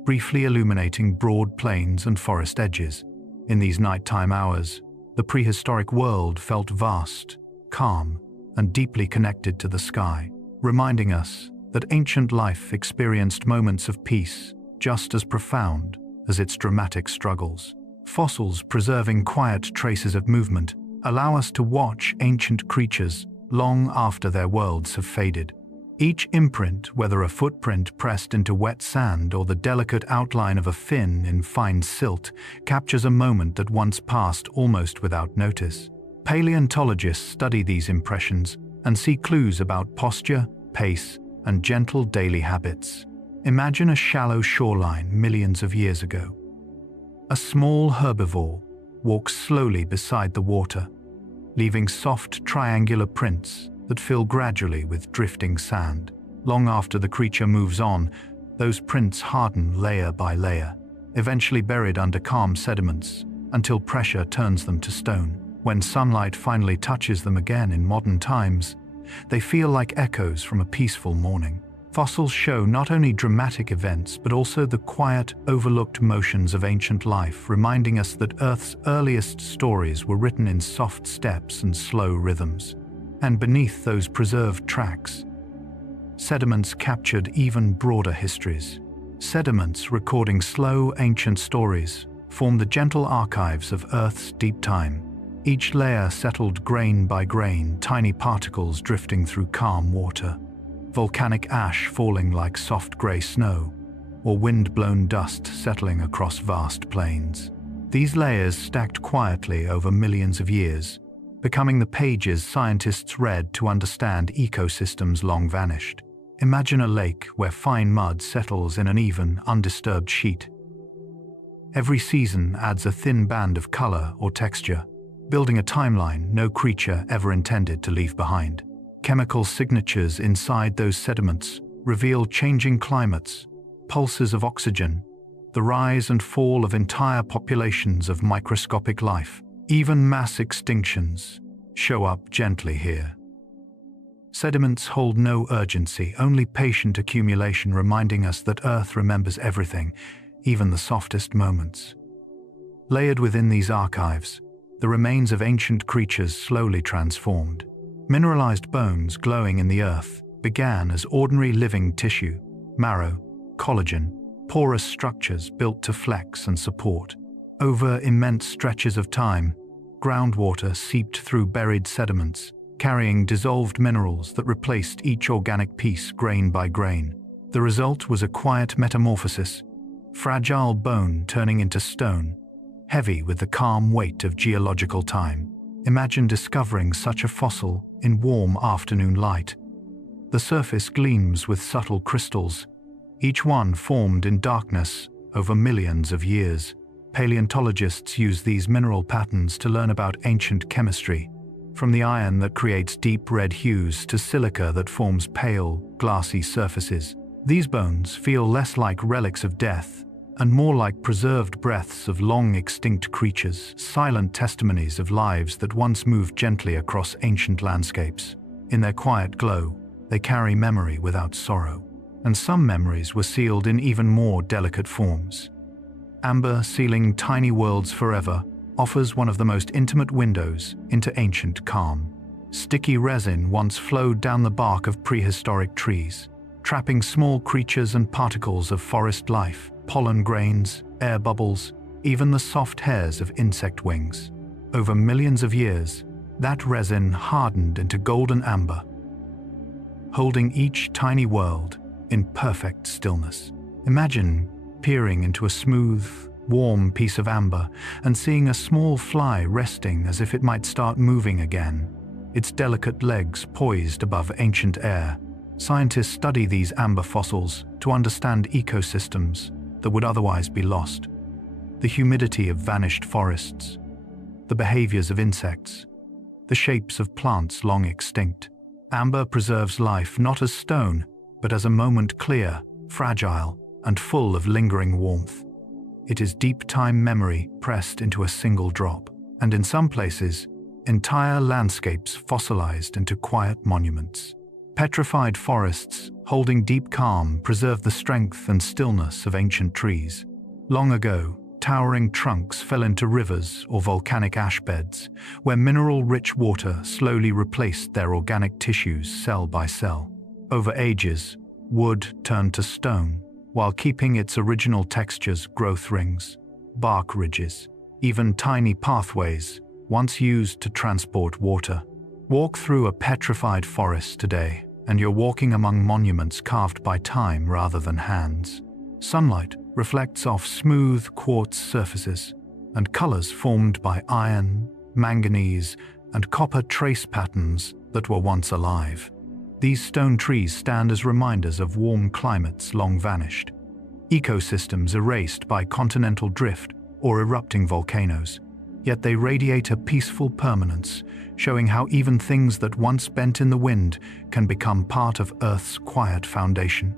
briefly illuminating broad plains and forest edges. In these nighttime hours, the prehistoric world felt vast, calm, and deeply connected to the sky, reminding us that ancient life experienced moments of peace just as profound as its dramatic struggles. Fossils preserving quiet traces of movement allow us to watch ancient creatures long after their worlds have faded. Each imprint, whether a footprint pressed into wet sand or the delicate outline of a fin in fine silt, captures a moment that once passed almost without notice. Paleontologists study these impressions and see clues about posture, pace, and gentle daily habits. Imagine a shallow shoreline millions of years ago. A small herbivore walks slowly beside the water, leaving soft triangular prints that fill gradually with drifting sand. Long after the creature moves on, those prints harden layer by layer, eventually buried under calm sediments until pressure turns them to stone. When sunlight finally touches them again in modern times, they feel like echoes from a peaceful morning. Fossils show not only dramatic events but also the quiet, overlooked motions of ancient life, reminding us that Earth's earliest stories were written in soft steps and slow rhythms. And beneath those preserved tracks, sediments captured even broader histories. Sediments recording slow, ancient stories form the gentle archives of Earth's deep time. Each layer settled grain by grain, tiny particles drifting through calm water, volcanic ash falling like soft grey snow, or wind-blown dust settling across vast plains. These layers stacked quietly over millions of years, becoming the pages scientists read to understand ecosystems long vanished. Imagine a lake where fine mud settles in an even, undisturbed sheet. Every season adds a thin band of color or texture, building a timeline no creature ever intended to leave behind. Chemical signatures inside those sediments reveal changing climates, pulses of oxygen, the rise and fall of entire populations of microscopic life. Even mass extinctions show up gently here. Sediments hold no urgency, only patient accumulation, reminding us that Earth remembers everything, even the softest moments. Layered within these archives, the remains of ancient creatures slowly transformed. Mineralized bones glowing in the earth began as ordinary living tissue, marrow, collagen, porous structures built to flex and support. Over immense stretches of time, groundwater seeped through buried sediments, carrying dissolved minerals that replaced each organic piece grain by grain. The result was a quiet metamorphosis, fragile bone turning into stone, heavy with the calm weight of geological time. Imagine discovering such a fossil in warm afternoon light. The surface gleams with subtle crystals, each one formed in darkness over millions of years. Paleontologists use these mineral patterns to learn about ancient chemistry, from the iron that creates deep red hues to silica that forms pale, glassy surfaces. These bones feel less like relics of death and more like preserved breaths of long-extinct creatures, silent testimonies of lives that once moved gently across ancient landscapes. In their quiet glow, they carry memory without sorrow, and some memories were sealed in even more delicate forms. Amber, sealing tiny worlds forever, offers one of the most intimate windows into ancient calm. Sticky resin once flowed down the bark of prehistoric trees, trapping small creatures and particles of forest life, pollen grains, air bubbles, even the soft hairs of insect wings. Over millions of years, that resin hardened into golden amber, holding each tiny world in perfect stillness. Imagine peering into a smooth, warm piece of amber and seeing a small fly resting as if it might start moving again, its delicate legs poised above ancient air. Scientists study these amber fossils to understand ecosystems that would otherwise be lost. The humidity of vanished forests, the behaviors of insects, the shapes of plants long extinct. Amber preserves life not as stone, but as a moment clear, fragile, and full of lingering warmth. It is deep time memory pressed into a single drop, and in some places, entire landscapes fossilized into quiet monuments. Petrified forests, holding deep calm, preserve the strength and stillness of ancient trees. Long ago, towering trunks fell into rivers or volcanic ash beds, where mineral-rich water slowly replaced their organic tissues cell by cell. Over ages, wood turned to stone, while keeping its original textures: growth rings, bark ridges, even tiny pathways, once used to transport water. Walk through a petrified forest today, and you're walking among monuments carved by time rather than hands. Sunlight reflects off smooth quartz surfaces, and colors formed by iron, manganese, and copper trace patterns that were once alive. These stone trees stand as reminders of warm climates long vanished, ecosystems erased by continental drift or erupting volcanoes. Yet they radiate a peaceful permanence, showing how even things that once bent in the wind can become part of Earth's quiet foundation.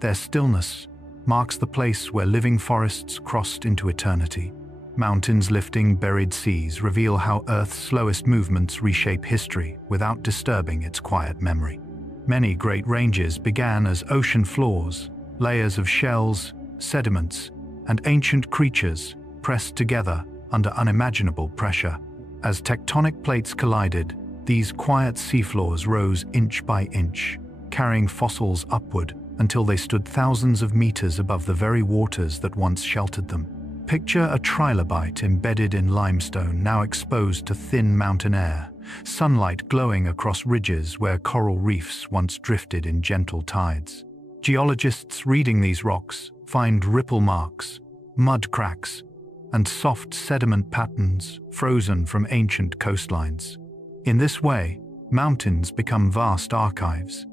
Their stillness marks the place where living forests crossed into eternity. Mountains lifting buried seas reveal how Earth's slowest movements reshape history without disturbing its quiet memory. Many great ranges began as ocean floors, layers of shells, sediments, and ancient creatures pressed together under unimaginable pressure. As tectonic plates collided, these quiet seafloors rose inch by inch, carrying fossils upward until they stood thousands of meters above the very waters that once sheltered them. Picture a trilobite embedded in limestone, now exposed to thin mountain air, sunlight glowing across ridges where coral reefs once drifted in gentle tides. Geologists reading these rocks find ripple marks, mud cracks, and soft sediment patterns frozen from ancient coastlines. In this way, mountains become vast archives,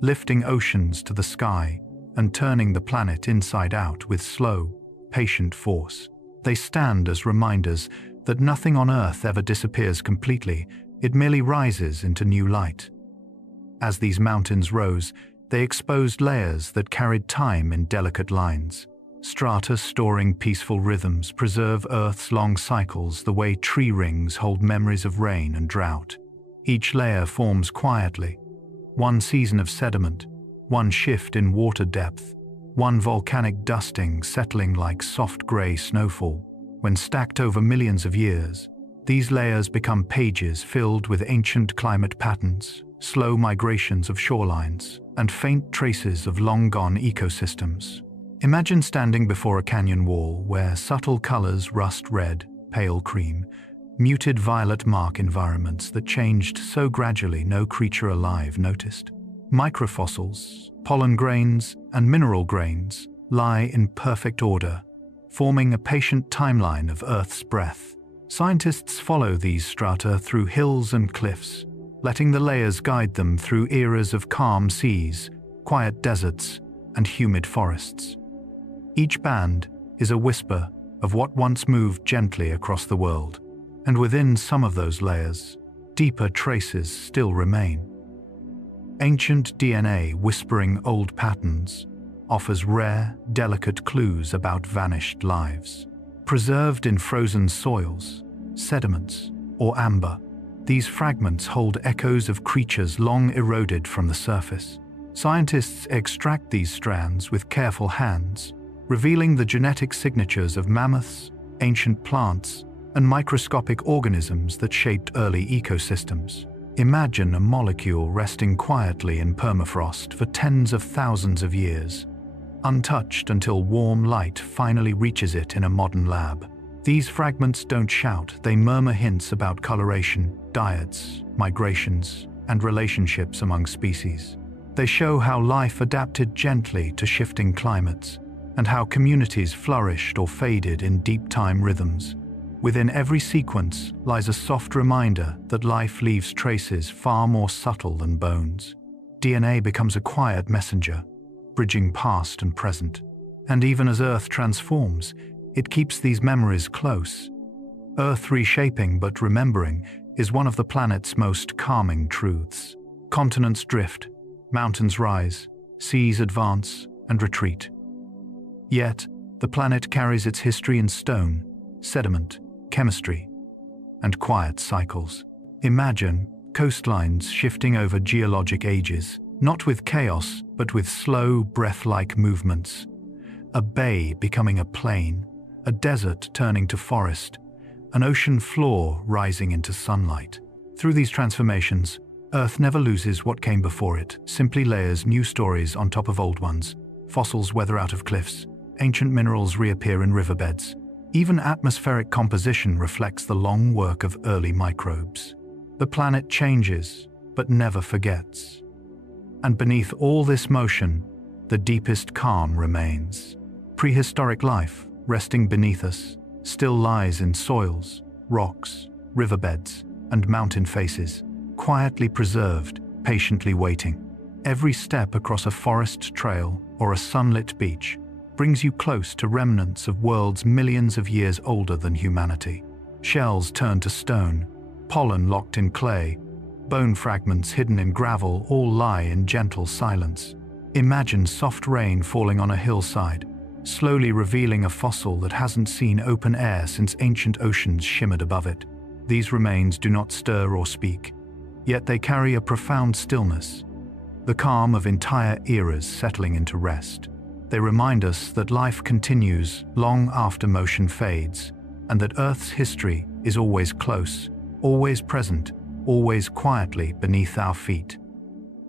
lifting oceans to the sky and turning the planet inside out with slow, patient force. They stand as reminders that nothing on Earth ever disappears completely, it merely rises into new light. As these mountains rose, they exposed layers that carried time in delicate lines. Strata storing peaceful rhythms preserve Earth's long cycles the way tree rings hold memories of rain and drought. Each layer forms quietly, one season of sediment, one shift in water depth, one volcanic dusting settling like soft gray snowfall. When stacked over millions of years, these layers become pages filled with ancient climate patterns, slow migrations of shorelines, and faint traces of long-gone ecosystems. Imagine standing before a canyon wall where subtle colors, rust red, pale cream, muted violet mark environments that changed so gradually no creature alive noticed. Microfossils, pollen grains, and mineral grains lie in perfect order, forming a patient timeline of Earth's breath. Scientists follow these strata through hills and cliffs, letting the layers guide them through eras of calm seas, quiet deserts, and humid forests. Each band is a whisper of what once moved gently across the world, and within some of those layers, deeper traces still remain. Ancient DNA whispering old patterns offers rare, delicate clues about vanished lives. Preserved in frozen soils, sediments, or amber, these fragments hold echoes of creatures long eroded from the surface. Scientists extract these strands with careful hands, revealing the genetic signatures of mammoths, ancient plants, and microscopic organisms that shaped early ecosystems. Imagine a molecule resting quietly in permafrost for tens of thousands of years, untouched until warm light finally reaches it in a modern lab. These fragments don't shout, they murmur hints about coloration, diets, migrations, and relationships among species. They show how life adapted gently to shifting climates, and how communities flourished or faded in deep time rhythms. Within every sequence lies a soft reminder that life leaves traces far more subtle than bones. DNA becomes a quiet messenger, bridging past and present. And even as Earth transforms, it keeps these memories close. Earth reshaping but remembering is one of the planet's most calming truths. Continents drift, mountains rise, seas advance and retreat. Yet, the planet carries its history in stone, sediment, chemistry, and quiet cycles. Imagine coastlines shifting over geologic ages, not with chaos, but with slow, breath-like movements. A bay becoming a plain, a desert turning to forest, an ocean floor rising into sunlight. Through these transformations, Earth never loses what came before it, simply layers new stories on top of old ones. Fossils weather out of cliffs, ancient minerals reappear in riverbeds. Even atmospheric composition reflects the long work of early microbes. The planet changes, but never forgets. And beneath all this motion, the deepest calm remains. Prehistoric life, resting beneath us, still lies in soils, rocks, riverbeds, and mountain faces, quietly preserved, patiently waiting. Every step across a forest trail or a sunlit beach brings you close to remnants of worlds millions of years older than humanity. Shells turned to stone, pollen locked in clay, bone fragments hidden in gravel all lie in gentle silence. Imagine soft rain falling on a hillside, slowly revealing a fossil that hasn't seen open air since ancient oceans shimmered above it. These remains do not stir or speak, yet they carry a profound stillness, the calm of entire eras settling into rest. They remind us that life continues long after motion fades, and that Earth's history is always close, always present, always quietly beneath our feet.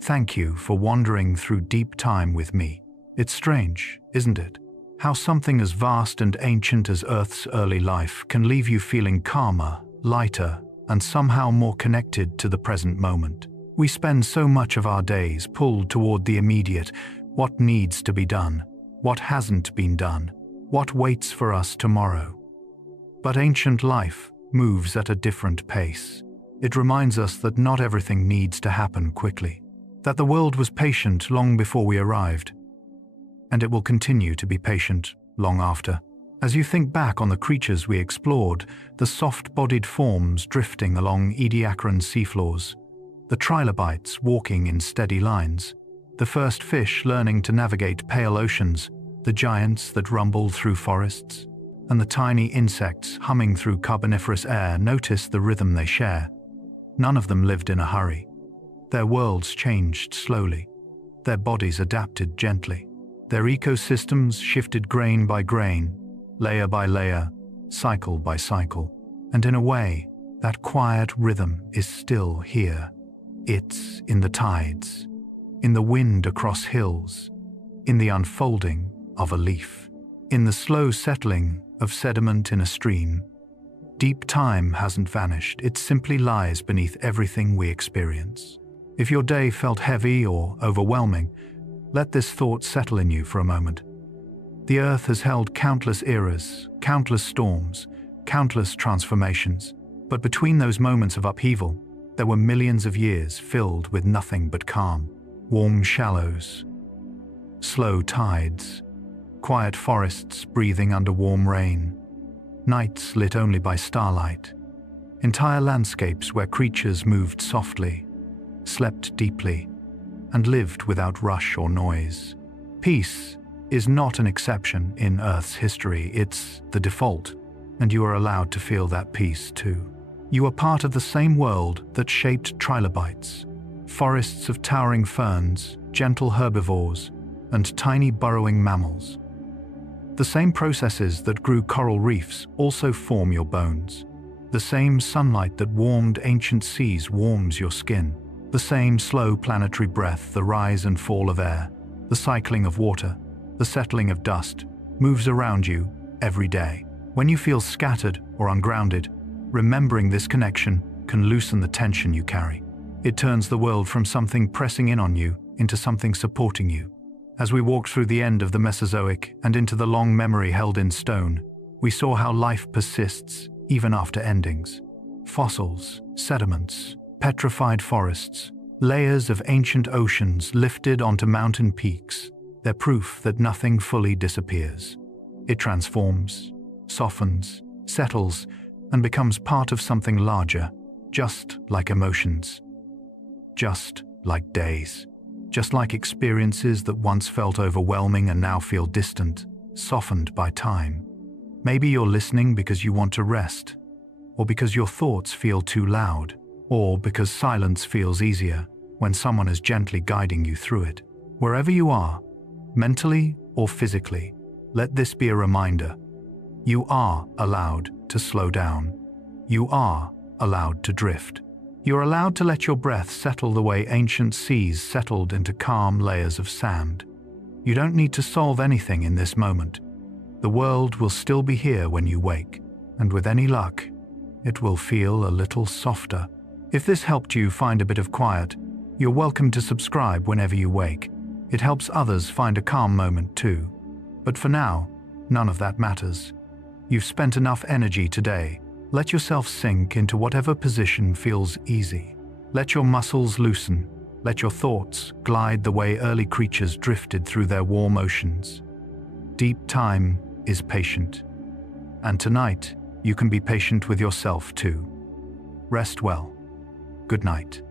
Thank you for wandering through deep time with me. It's strange, isn't it? How something as vast and ancient as Earth's early life can leave you feeling calmer, lighter, and somehow more connected to the present moment. We spend so much of our days pulled toward the immediate, what needs to be done, what hasn't been done, what waits for us tomorrow. But ancient life moves at a different pace. It reminds us that not everything needs to happen quickly, that the world was patient long before we arrived, and it will continue to be patient long after. As you think back on the creatures we explored, the soft-bodied forms drifting along Ediacaran seafloors, the trilobites walking in steady lines, the first fish learning to navigate pale oceans, the giants that rumbled through forests, and the tiny insects humming through carboniferous air, notice the rhythm they share. None of them lived in a hurry. Their worlds changed slowly. Their bodies adapted gently. Their ecosystems shifted grain by grain, layer by layer, cycle by cycle. And in a way, that quiet rhythm is still here. It's in the tides, in the wind across hills, in the unfolding of a leaf, in the slow settling of sediment in a stream. Deep time hasn't vanished, it simply lies beneath everything we experience. If your day felt heavy or overwhelming, let this thought settle in you for a moment. The Earth has held countless eras, countless storms, countless transformations, but between those moments of upheaval, there were millions of years filled with nothing but calm. Warm shallows, slow tides, quiet forests breathing under warm rain, nights lit only by starlight, entire landscapes where creatures moved softly, slept deeply, and lived without rush or noise. Peace is not an exception in Earth's history, it's the default, and you are allowed to feel that peace too. You are part of the same world that shaped trilobites, forests of towering ferns, gentle herbivores, and tiny burrowing mammals. The same processes that grew coral reefs also form your bones. The same sunlight that warmed ancient seas warms your skin. The same slow planetary breath, the rise and fall of air, the cycling of water, the settling of dust, moves around you every day. When you feel scattered or ungrounded, remembering this connection can loosen the tension you carry. It turns the world from something pressing in on you into something supporting you. As we walked through the end of the Mesozoic and into the long memory held in stone, we saw how life persists even after endings. Fossils, sediments, petrified forests, layers of ancient oceans lifted onto mountain peaks, they're proof that nothing fully disappears. It transforms, softens, settles, and becomes part of something larger, just like emotions, just like days, just like experiences that once felt overwhelming and now feel distant, softened by time. Maybe you're listening because you want to rest, or because your thoughts feel too loud, or because silence feels easier when someone is gently guiding you through it. Wherever you are, mentally or physically, let this be a reminder. You are allowed to slow down. You are allowed to drift. You're allowed to let your breath settle the way ancient seas settled into calm layers of sand. You don't need to solve anything in this moment. The world will still be here when you wake, and with any luck, it will feel a little softer. If this helped you find a bit of quiet, you're welcome to subscribe whenever you wake. It helps others find a calm moment too. But for now, none of that matters. You've spent enough energy today. Let yourself sink into whatever position feels easy. Let your muscles loosen. Let your thoughts glide the way early creatures drifted through their warm oceans. Deep time is patient. And tonight, you can be patient with yourself too. Rest well. Good night.